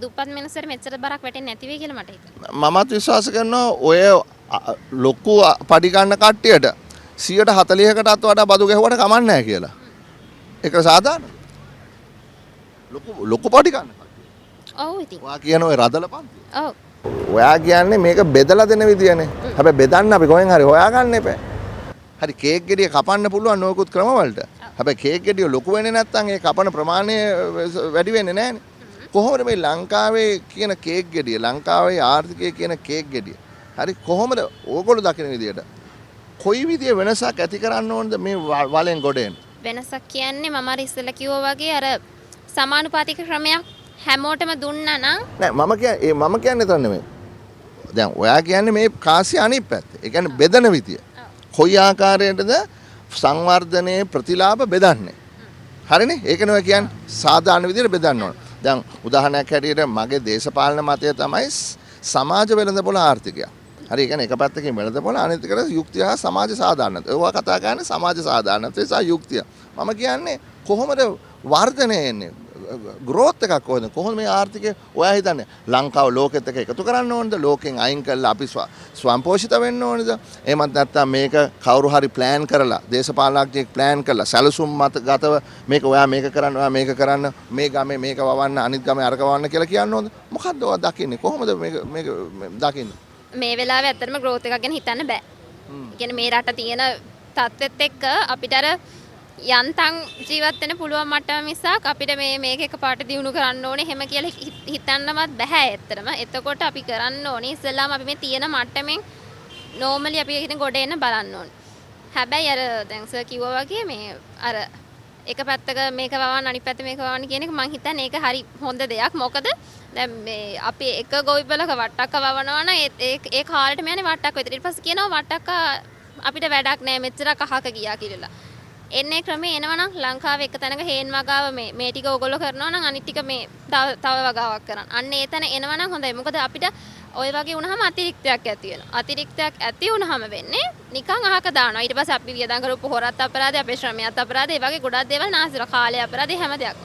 දුප්පත් මිනිස්සුන්ට මෙච්චර බරක් වැටෙන්නේ නැති වෙයි කියලා මට හිතෙනවා. මමත් විශ්වාස කරනවා ඔය ලොකු පඩි ගන්න කට්ටියට 140කටත් වඩා බදු ගැහුවට කමක් නැහැ කියලා. ඒක සාධාරණ. ලොකු පඩි ගන්න කට්ටිය. ඔව් ඉතින්. ඔයා කියන ඔය රදල පන්තිය. ඔව්. ඔයා කියන්නේ මේක බෙදලා දෙන විදියනේ. හැබැයි බෙදන්න අපි කොහෙන් හරි හොයාගන්න එපා. හරි කේක් ගෙඩිය කපන්න පුළුවන් නොයෙකුත් ක්‍රම වලට. හැබැයි කේක් ගෙඩිය ලොකු වෙන්නේ නැත්නම් ඒ කපන ප්‍රමාණය වැඩි වෙන්නේ නැහනේ. කොහොමද මේ ලංකාවේ කියන කේක් ගෙඩිය ලංකාවේ ආර්ථිකය කියන කේක් ගෙඩිය හරි කොහොමද ඕගොල්ලෝ දකින විදියට කොයි විදිය වෙනසක් ඇති කරන්න ඕනද මේ වලෙන් ගොඩ එන්න? වෙනසක් කියන්නේ මම අර ඉස්සෙල්ලා කිව්වා වගේ අර සමානුපාතික ක්‍රමයක් හැමෝටම දුන්නා නම් නෑ මම කියන්නේ තන නෙමෙයි. දැන් ඔයා කියන්නේ මේ කාසිය අනිත් පැත්ත. ඒ කියන්නේ බෙදන විදිය. කොයි ආකාරයකටද සංවර්ධනයේ ප්‍රතිලාභ බෙදන්නේ? හරිනේ? ඒකනේ ඔය කියන්නේ සාධාරණ විදියට බෙදන්න ඕන. දැන් උදාහරණයක් හැටියට මගේ දේශපාලන මතය තමයි සමාජ වෙළඳපොළ ආර්ථිකය. හරි ඒ කියන්නේ එක පැත්තකින් වෙළඳපොළ අනිත් එකට යුක්තිය හා සමාජ සාධාරණත්වය. ඒවා කතා කරන්නේ සමාජ සාධාරණත්වය සහ යුක්තිය. මම කියන්නේ කොහොමද වර්ධනය එන්නේ? growth එකක් කොහොමද මේ ආර්ථිකය ඔයා හිතන්නේ ලංකාව ලෝකෙත් එක්ක එකතු කරන්න ඕනද? ලෝකෙන් අයින් කරලා අපි ස්වයංපෝෂිත වෙන්න ඕනද? එහෙමත් නැත්නම් මේක කවුරු හරි ප්ලෑන් කරලා දේශපාලනඥයෙක් ප්ලෑන් කරලා සැලසුම් මත ගතව මේක ඔයා මේක කරන්න ඔයා මේක කරන්න මේ ගමේ මේක වවන්න අනිත් ගමේ අරක වවන්න කියලා කියන්න ඕනද? මොකද්ද ඔයා දකින්නේ? කොහොමද මේක දකින්නේ? මේ වෙලාවේ ඇත්තටම growth එකක් ගැන හිතන්න බෑ. ඒ කියන්නේ මේ රට තියෙන තත්ත්වෙත් එක්ක අපිට අර යන්තම් ජීවත් වෙන්න පුළුවන් මට්ටම මිසක් අපිට මේක එකපාරට දිනු කරන්න ඕනේ එහෙම කියලා හිතන්නවත් බෑ ඇත්තටම. එතකොට අපි කරන්න ඕනේ ඉස්සෙල්ලාම අපි මේ තියෙන මට්ටමින් normally අපි හිතන ගොඩ එන්න බලන්න ඕනේ. හැබැයි අර දැන් සර් කිව්වා වගේ මේ අර එක පැත්තක මේක වවන්න අනිත් පැත්ත මේක වවන්න කියන එක මං හිතන්නේ ඒක හරි හොඳ දෙයක්. මොකද දැන් මේ අපි එක ගොවිබලක වට්ටක්ක වවනවා නම් ඒ කාලෙටම යන්නේ වට්ටක්ක විතර. ඊට පස්සේ කියනවා වට්ටක්ක අපිට වැඩක් නැහැ මෙච්චර කහක ගියා කියලා. එන්නේ ක්‍රමේ එනවා නම් ලංකාවේ එක තැනක හේන් වගාව මේ ටික ඕගොල්ලෝ කරනවා නම් අනිත් ටික මේ තව වගාවක් කරන්න. අන්න ඒ තැන එනවා නම් හොඳයි. මොකද අපිට ওই වගේ වුණාම අතිරික්තයක් ඇති වෙනවා. අතිරික්තයක් ඇති වුණාම වෙන්නේ නිකන් අහක දානවා. ඊට පස්සේ අපි වියදම් කරපු හොරත් අපරාධය, අපේ ශ්‍රමයත් අපරාධය, ඒ වගේ ගොඩක් දේවල් නාස්තිලා කාලය අපරාධය හැම දෙයක්.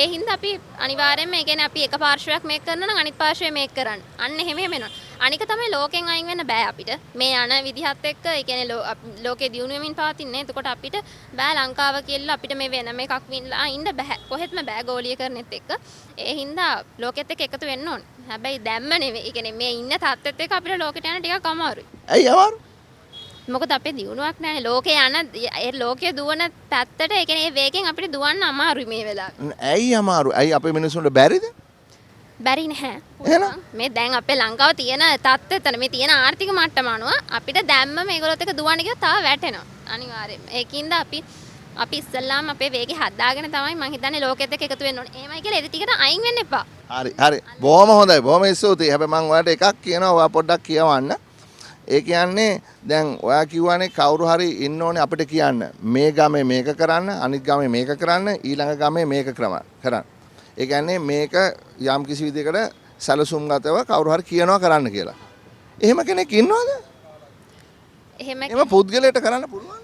ඒ හින්දා අපි අනිවාර්යයෙන්ම ඒ කියන්නේ අපි එක පාර්ශවයක් මේක කරනවා නම් අනිත් පාර්ශවය මේක කරන්න. අන්න එහෙම වෙනවා. අනික තමයි ලෝකෙන් අයින් වෙන්න බෑ අපිට. මේ යන විදිහත් එක්ක ඒ කියන්නේ ලෝකේ දියුණු වෙමින් පවතින්නේ. එතකොට අපිට බෑ ලංකාව කියලා අපිට මේ වෙන මේකක් වින්ලා ඉන්න බෑ. කොහෙත්ම බෑ ගෝලීකරණෙත් එක්ක. ඒ හින්දා ලෝකෙත් එක්ක එකතු වෙන්න ඕනේ. හැබැයි දැම්ම නෙවෙයි. ඒ කියන්නේ මේ ඉන්න තාත්තෙත් එක්ක අපිට ලෝකෙට යන ටිකක් අමාරුයි. ඇයි අමාරු? මොකද අපේ දියුණුවක් නැහැ. ලෝකේ යන ඒ ලෝකයේ දුවන පැත්තට ඒ කියන්නේ ඒ වේගෙන් අපිට දුවන්න අමාරුයි මේ වෙලාවේ. ඇයි අමාරු? ඇයි අපේ මිනිස්සුන්ට බැරිද? බැරි නැහැ. එහෙනම්? මේ දැන් අපේ ලංකාව තියෙන තත්ත්වය එතන මේ තියෙන ආර්ථික මට්ටම අනුව අපිට දැම්ම මේගොල්ලොත් එක දුවන්න ගියොත් තව වැටෙනවා. අනිවාර්යයෙන්ම. ඒකින්ද අපි ඉස්සල්ලාම අපේ වේගය හදාගෙන තමයි මං හිතන්නේ ලෝකෙත් එක්ක එකතු වෙන්න ඕනේ. එහෙමයි කියලා ඒ ටිකට අයින් වෙන්න එපා. හරි. බොහොම හොඳයි. බොහොම ස්තුතියි. හැබැයි මම ඔයාලට එකක් කියනවා. ඔයා පොඩ්ඩක් කියවන්න. ඒ කියන්නේ දැන් ඔයා කිව්වනේ කවුරු හරි ඉන්න ඕනේ අපිට කියන්න. මේ ගමේ මේක කරන්න, අනිත් ගමේ මේක කරන්න, ඊළඟ ගමේ මේක කරන්න. ඒ කියන්නේ මේක යම් කිසි විදිහකට සැලසුම්ගතව කවුරු හරි කියනවා කරන්න කියලා. එහෙම කෙනෙක් ඉන්නවද? එහෙම පුද්ගලයාට කරන්න පුළුවන්.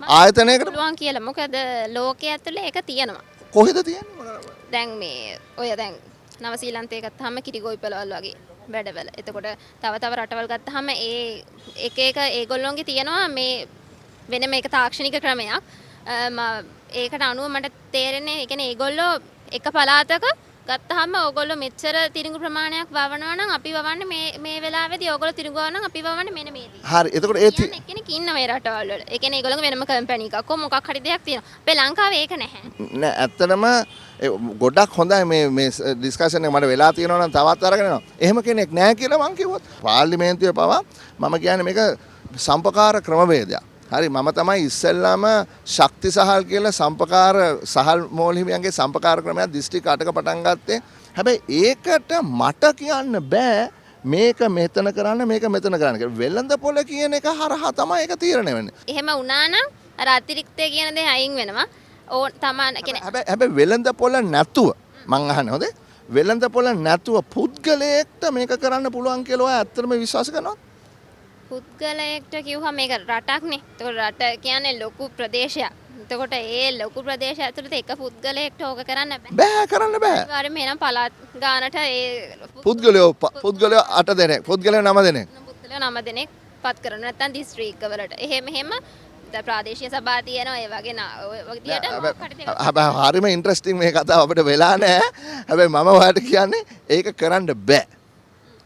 ආයතනයකට පුළුවන් කියලා. මොකද ලෝකයේ ඇතුලේ ඒක තියෙනවා. කොහෙද තියෙන්නේ? දැන් මේ ඔය දැන් නව ශ්‍රීලන්තේ ගත්තාම කිරිගොයිපළවල් වගේ වැඩවල. එතකොට තව රටවල් ගත්තාම ඒ එක ඒගොල්ලෝන්ගේ තියෙනවා මේ වෙන මේක තාක්ෂණික ක්‍රමයක්. ඒකට අනුව මට තේරෙන්නේ ඒ කියන්නේ ඒගොල්ලෝ එක පළාතක ගත්තාම ඕගොල්ලෝ මෙච්චර තිරිඟු ප්‍රමාණයක් වවනවා නම් අපි වවන්නේ මේ වෙලාවේදී ඕගොල්ලෝ තිරිඟු වවනවා නම් අපි වවන්නේ මෙන්න මේ දේ. හරි. එතකොට කියන්නේ කෙනෙක් ඉන්න මේ රටවල් වල. ඒ කියන්නේ ඒගොල්ලෝගේ වෙනම කම්පැනි එකක් මොකක් හරි දෙයක් තියෙනවා. අපේ ලංකාවේ ඒක නැහැ. නෑ ඇත්තටම ගොඩක් හොඳයි මේ ඩිස්කෂන් එක මට වෙලා තියෙනවා නම් තවත් අරගෙන යනවා. එහෙම කෙනෙක් නැහැ කියලා මං කිව්වොත් පාර්ලිමේන්තුවේ පවා මම කියන්නේ මේක සම්පකාර ක්‍රමවේදයක්. හරි මම තමයි ඉස්සෙල්ලාම ශක්ති සහල් කියලා සම්පකාර සහල් මෝල්හිමියන්ගේ සම්පකාර ක්‍රමයක් දිස්ත්‍රික් 8ක පටන් ගත්තේ. හැබැයි ඒකට මට කියන්න බෑ මේක මෙතන කරන්න මේක මෙතන කරන්න කියලා. වෙළඳ පොළ කියන එක හරහා තමයි ඒක තීරණය වෙන්නේ. එහෙම වුණා නම් අර අතිරික්තය කියන දේ අයින් වෙනවා. ඕ තමයි කියන්නේ හැබැයි වෙළඳ පොළ නැතුව මං අහන්නේ හොඳේ වෙළඳ පොළ නැතුව පුද්ගලයෙක්ට මේක කරන්න පුළුවන් කියලා ඔයා ඇත්තටම විශ්වාස කරනවද? පුද්ගලයෙක්ට කිව්වම මේක රටක්නේ. ඒතකොට රට කියන්නේ ලොකු ප්‍රදේශයක්. එතකොට ඒ ලොකු ප්‍රදේශය ඇතුළත එක පුද්ගලයෙක්ට ඕක කරන්න බෑ. කරන්න බෑ. අනිවාර්යයෙන්ම එනම් පළාත් ගානට ඒ පුද්ගලයෝ 8 දෙනෙක් පුද්ගලයෝ 9 දෙනෙක්. පුද්ගලයෝ 9 දෙනෙක් පත් කරනවා. නැත්නම් දිස්ත්‍රික්කවලට. එහෙම ප්‍රාදේශීය සභා තියෙනවා ඒ වගේ ඔය විදියට හරිම ඉන්ට්‍රස්ටිං මේ කතාව අපිට වෙලා නැහැ. හැබැයි මම ඔයාලට කියන්නේ ඒක කරන්න බෑ.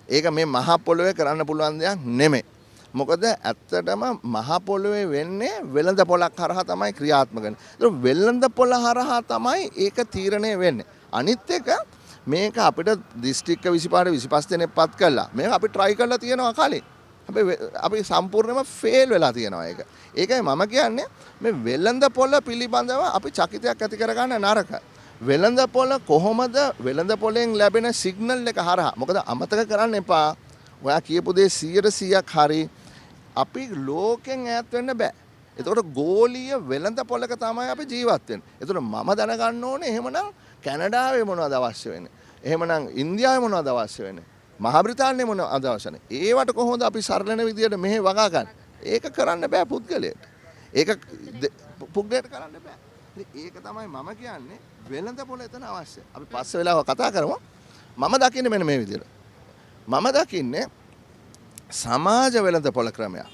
ඒක මේ මහ පොළොවේ කරන්න පුළුවන් දෙයක් නෙමෙයි. මොකද ඇත්තටම මහ පොළොවේ වෙන්නේ වෙළඳ පොළක් හරහා තමයි ක්‍රියාත්මක වෙන්නේ. ඒක වෙළඳ පොළ හරහා තමයි ඒක තීරණය වෙන්නේ. අනිත් එක මේක අපිට දිස්ත්‍රික්ක 25 දෙනෙක් පත් කළා. මේක අපි try කරලා තියෙනවා කලින්. හැබැයි අපි සම්පූර්ණයෙන්ම ෆේල් වෙලා තියෙනවා ඒක. ඒකයි මම කියන්නේ මේ වෙළඳ පොළ පිළිබඳව අපි චකිතයක් ඇති කරගන්න නරක. වෙළඳ පොළ කොහොමද වෙළඳ පොළෙන් ලැබෙන සිග්නල් එක හරහා. මොකද අමතක කරන්න එපා. ඔයා කියපු දේ 100%ක් හරි. අපි ලෝකෙන් ඈත් වෙන්න බෑ. එතකොට ගෝලීය වෙළඳ පොළක තමයි අපි ජීවත් වෙන්නේ. එතකොට මම දැනගන්න ඕනේ එහෙමනම් කැනඩාවේ මොනවද අවශ්‍ය වෙන්නේ? එහෙමනම් ඉන්දියාවේ මොනවද අවශ්‍ය වෙන්නේ? මහා බ්‍රිතාන්‍යයේ මොනවද අවශ්‍ය වෙන්නේ? ඒවට කොහොමද අපි සරලන විදියට මෙහෙ වගා ගන්න? ඒක කරන්න බෑ පුද්ගලයාට. ඒක පුද්ගලයාට කරන්න බෑ. ඒක තමයි මම කියන්නේ වෙළඳ පොළ එතන අවශ්‍යයි. අපි පස්සේ වෙලාව කතා කරමු. මම දකින්නේ මෙන්න මේ විදියට. මම දකින්නේ සමාජ වෙළඳ පොළ ක්‍රමයක්.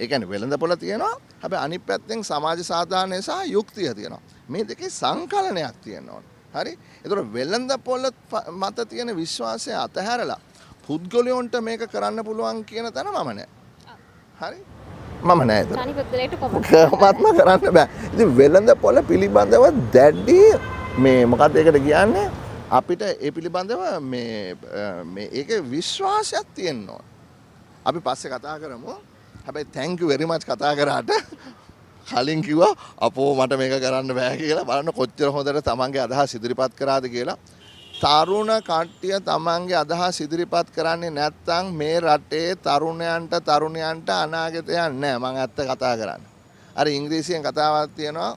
ඒ කියන්නේ වෙළඳ පොළ තියෙනවා. හැබැයි අනිත් පැත්තෙන් සමාජ සාධාරණය සහ යුක්තිය තියෙනවා. මේ දෙකේ සංකලනයක් තියෙනවා. හරි? ඒතකොට වෙළඳ පොළ මත තියෙන විශ්වාසය අතහැරලා පුද්ගලයන්ට මේක කරන්න පුළුවන් කියන තැන මම නැහැ. හරි? මම නැහැ ඒක. තනි පුද්ගලයෙක්ට කොහොමද කරන්න බෑ. ඉතින් වෙළඳ පොළ පිළිබඳව දැඩි මේ මොකක්ද ඒකට කියන්නේ? අපිට ඒ පිළිබඳව මේ ඒකේ විශ්වාසයක් තියෙන්න ඕන. අපි පස්සේ කතා කරමු. හැබැයි thank you very much කතා කරාට කලින් කිව්වා අපෝ මට මේක කරන්න බෑ කියලා. බලන්න කොච්චර හොඳට තමන්ගේ අදහස් ඉදිරිපත් කරාද කියලා. තරුණ කට්ටිය තමන්ගේ අදහස් ඉදිරිපත් කරන්නේ නැත්නම් මේ රටේ තරුණයන්ට අනාගතයක් නැහැ. මම ඇත්ත කතා කරන්නේ. අර ඉංග්‍රීසියෙන් කතාවක් තියෙනවා.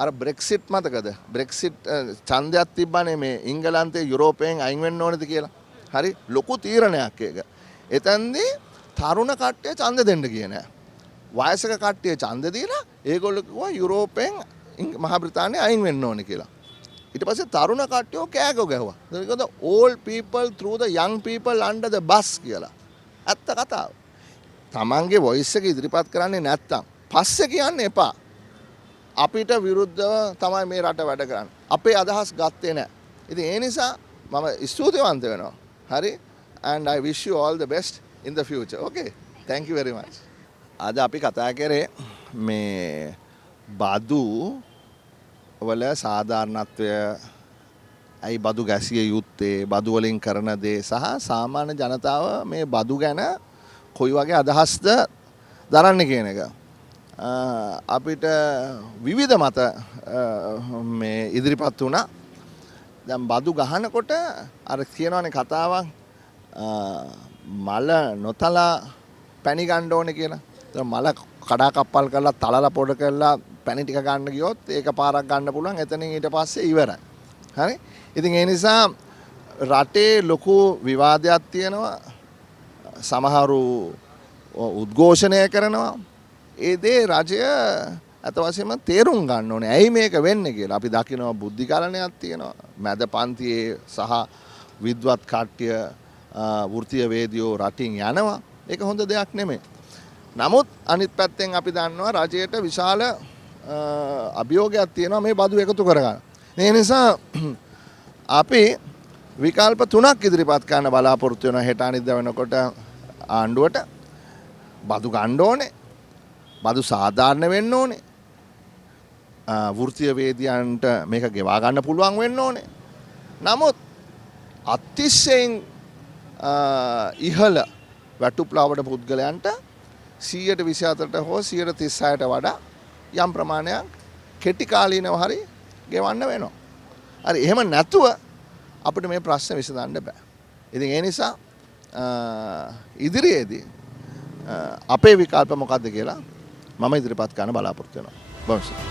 අර බ්‍රෙක්සිට් මතකද? බ්‍රෙක්සිට් ඡන්දයක් තිබ්බනේ මේ ඉංගලන්තේ යුරෝපයෙන් අයින් වෙන්න ඕනේද කියලා. හරි ලොකු තීරණයක් ඒක. එතෙන්දී තරුණ කට්ටිය ඡන්ද දෙන්න ගියේ නෑ. වයසක කට්ටිය ඡන්ද දීලා ඒගොල්ලෝ කිව්වා යුරෝපයෙන් මහා බ්‍රිතාන්‍යය අයින් වෙන්න ඕනේ කියලා. ඊට පස්සේ තරුණ කට්ටිය කෑගෝ ගැහුවා. ඒකද old people through the young people under the bus කියලා. ඇත්ත කතාව. තමන්ගේ වොයිස් එක ඉදිරිපත් කරන්නේ නැත්තම් පස්සේ කියන්න එපා. අපිට විරුද්ධව තමයි මේ රට වැඩ කරන්නේ. අපේ අදහස් ගත්තේ නැහැ. ඉතින් ඒ නිසා මම ස්තුතිවන්ත වෙනවා. හරි? And I wish you all the best in the future. Okay? Thank you very much. අද අපි කතා කරේ මේ බදු වල සාධාරණත්වය ඇයි බදු ගැසිය යුත්තේ බදු වලින් කරන දේ සහ සාමාන්‍ය ජනතාව මේ බදු ගැන කොයි වගේ අදහස්ද දරන්නේ කියන එක. අපිට විවිධ මත මේ ඉදිරිපත් වුණා. දැන් බදු ගහනකොට අර කියනවනේ කතාවක් මල නොතලා පැණි ගන්න ඕනේ කියලා. දැන් මල කඩා කප්පල් කරලා තලලා පොඩ කරලා පැණි ටික ගන්න ගියොත් ඒක පාරක් ගන්න පුළුවන්. එතනින් ඊට පස්සේ ඉවරයි. හරි? ඉතින් ඒ නිසා රටේ ලොකු විවාදයක් තියෙනවා. සමහරු උද්ඝෝෂණය කරනවා. ඒ දේ රජය අත වශයෙන්ම තේරුම් ගන්න ඕනේ. ඇයි මේක වෙන්නේ කියලා. අපි දකිනවා බුද්ධිකලනයක් තියෙනවා. මැද පන්තියේ සහ විද්වත් කට්ටිය වෘත්තීය වේදිකෝ රටින් යනවා. ඒක හොඳ දෙයක් නෙමෙයි. නමුත් අනිත් පැත්තෙන් අපි දන්නවා රජයට විශාල අභියෝගයක් තියෙනවා මේ බදු එකතු කරගන්න. ඒ නිසා අපි විකල්ප තුනක් ඉදිරිපත් කරන්න බලාපොරොත්තු වෙනවා හෙට අනිද්දා වෙනකොට ආණ්ඩුවට. බදු ගන්න ඕනේ. බදු සාධාරණ වෙන්න ඕනේ. වෘත්තීය වේදිකයන්ට මේක ගෙවා ගන්න පුළුවන් වෙන්න ඕනේ. නමුත් අතිශයින් ඉහළ වැටුප් ලාභට පුද්ගලයන්ට 124ට හෝ 136ට වඩා යම් ප්‍රමාණයක් කෙටි කාලීනව හරි ගෙවන්න වෙනවා. හරි එහෙම නැතුව අපිට මේ ප්‍රශ්න විසඳන්න බෑ. ඉතින් ඒ නිසා ඉදිරියේදී අපේ විකල්ප මොකක්ද කියලා මම ඉදිරිපත් කරන්න බලාපොරොත්තු වෙනවා.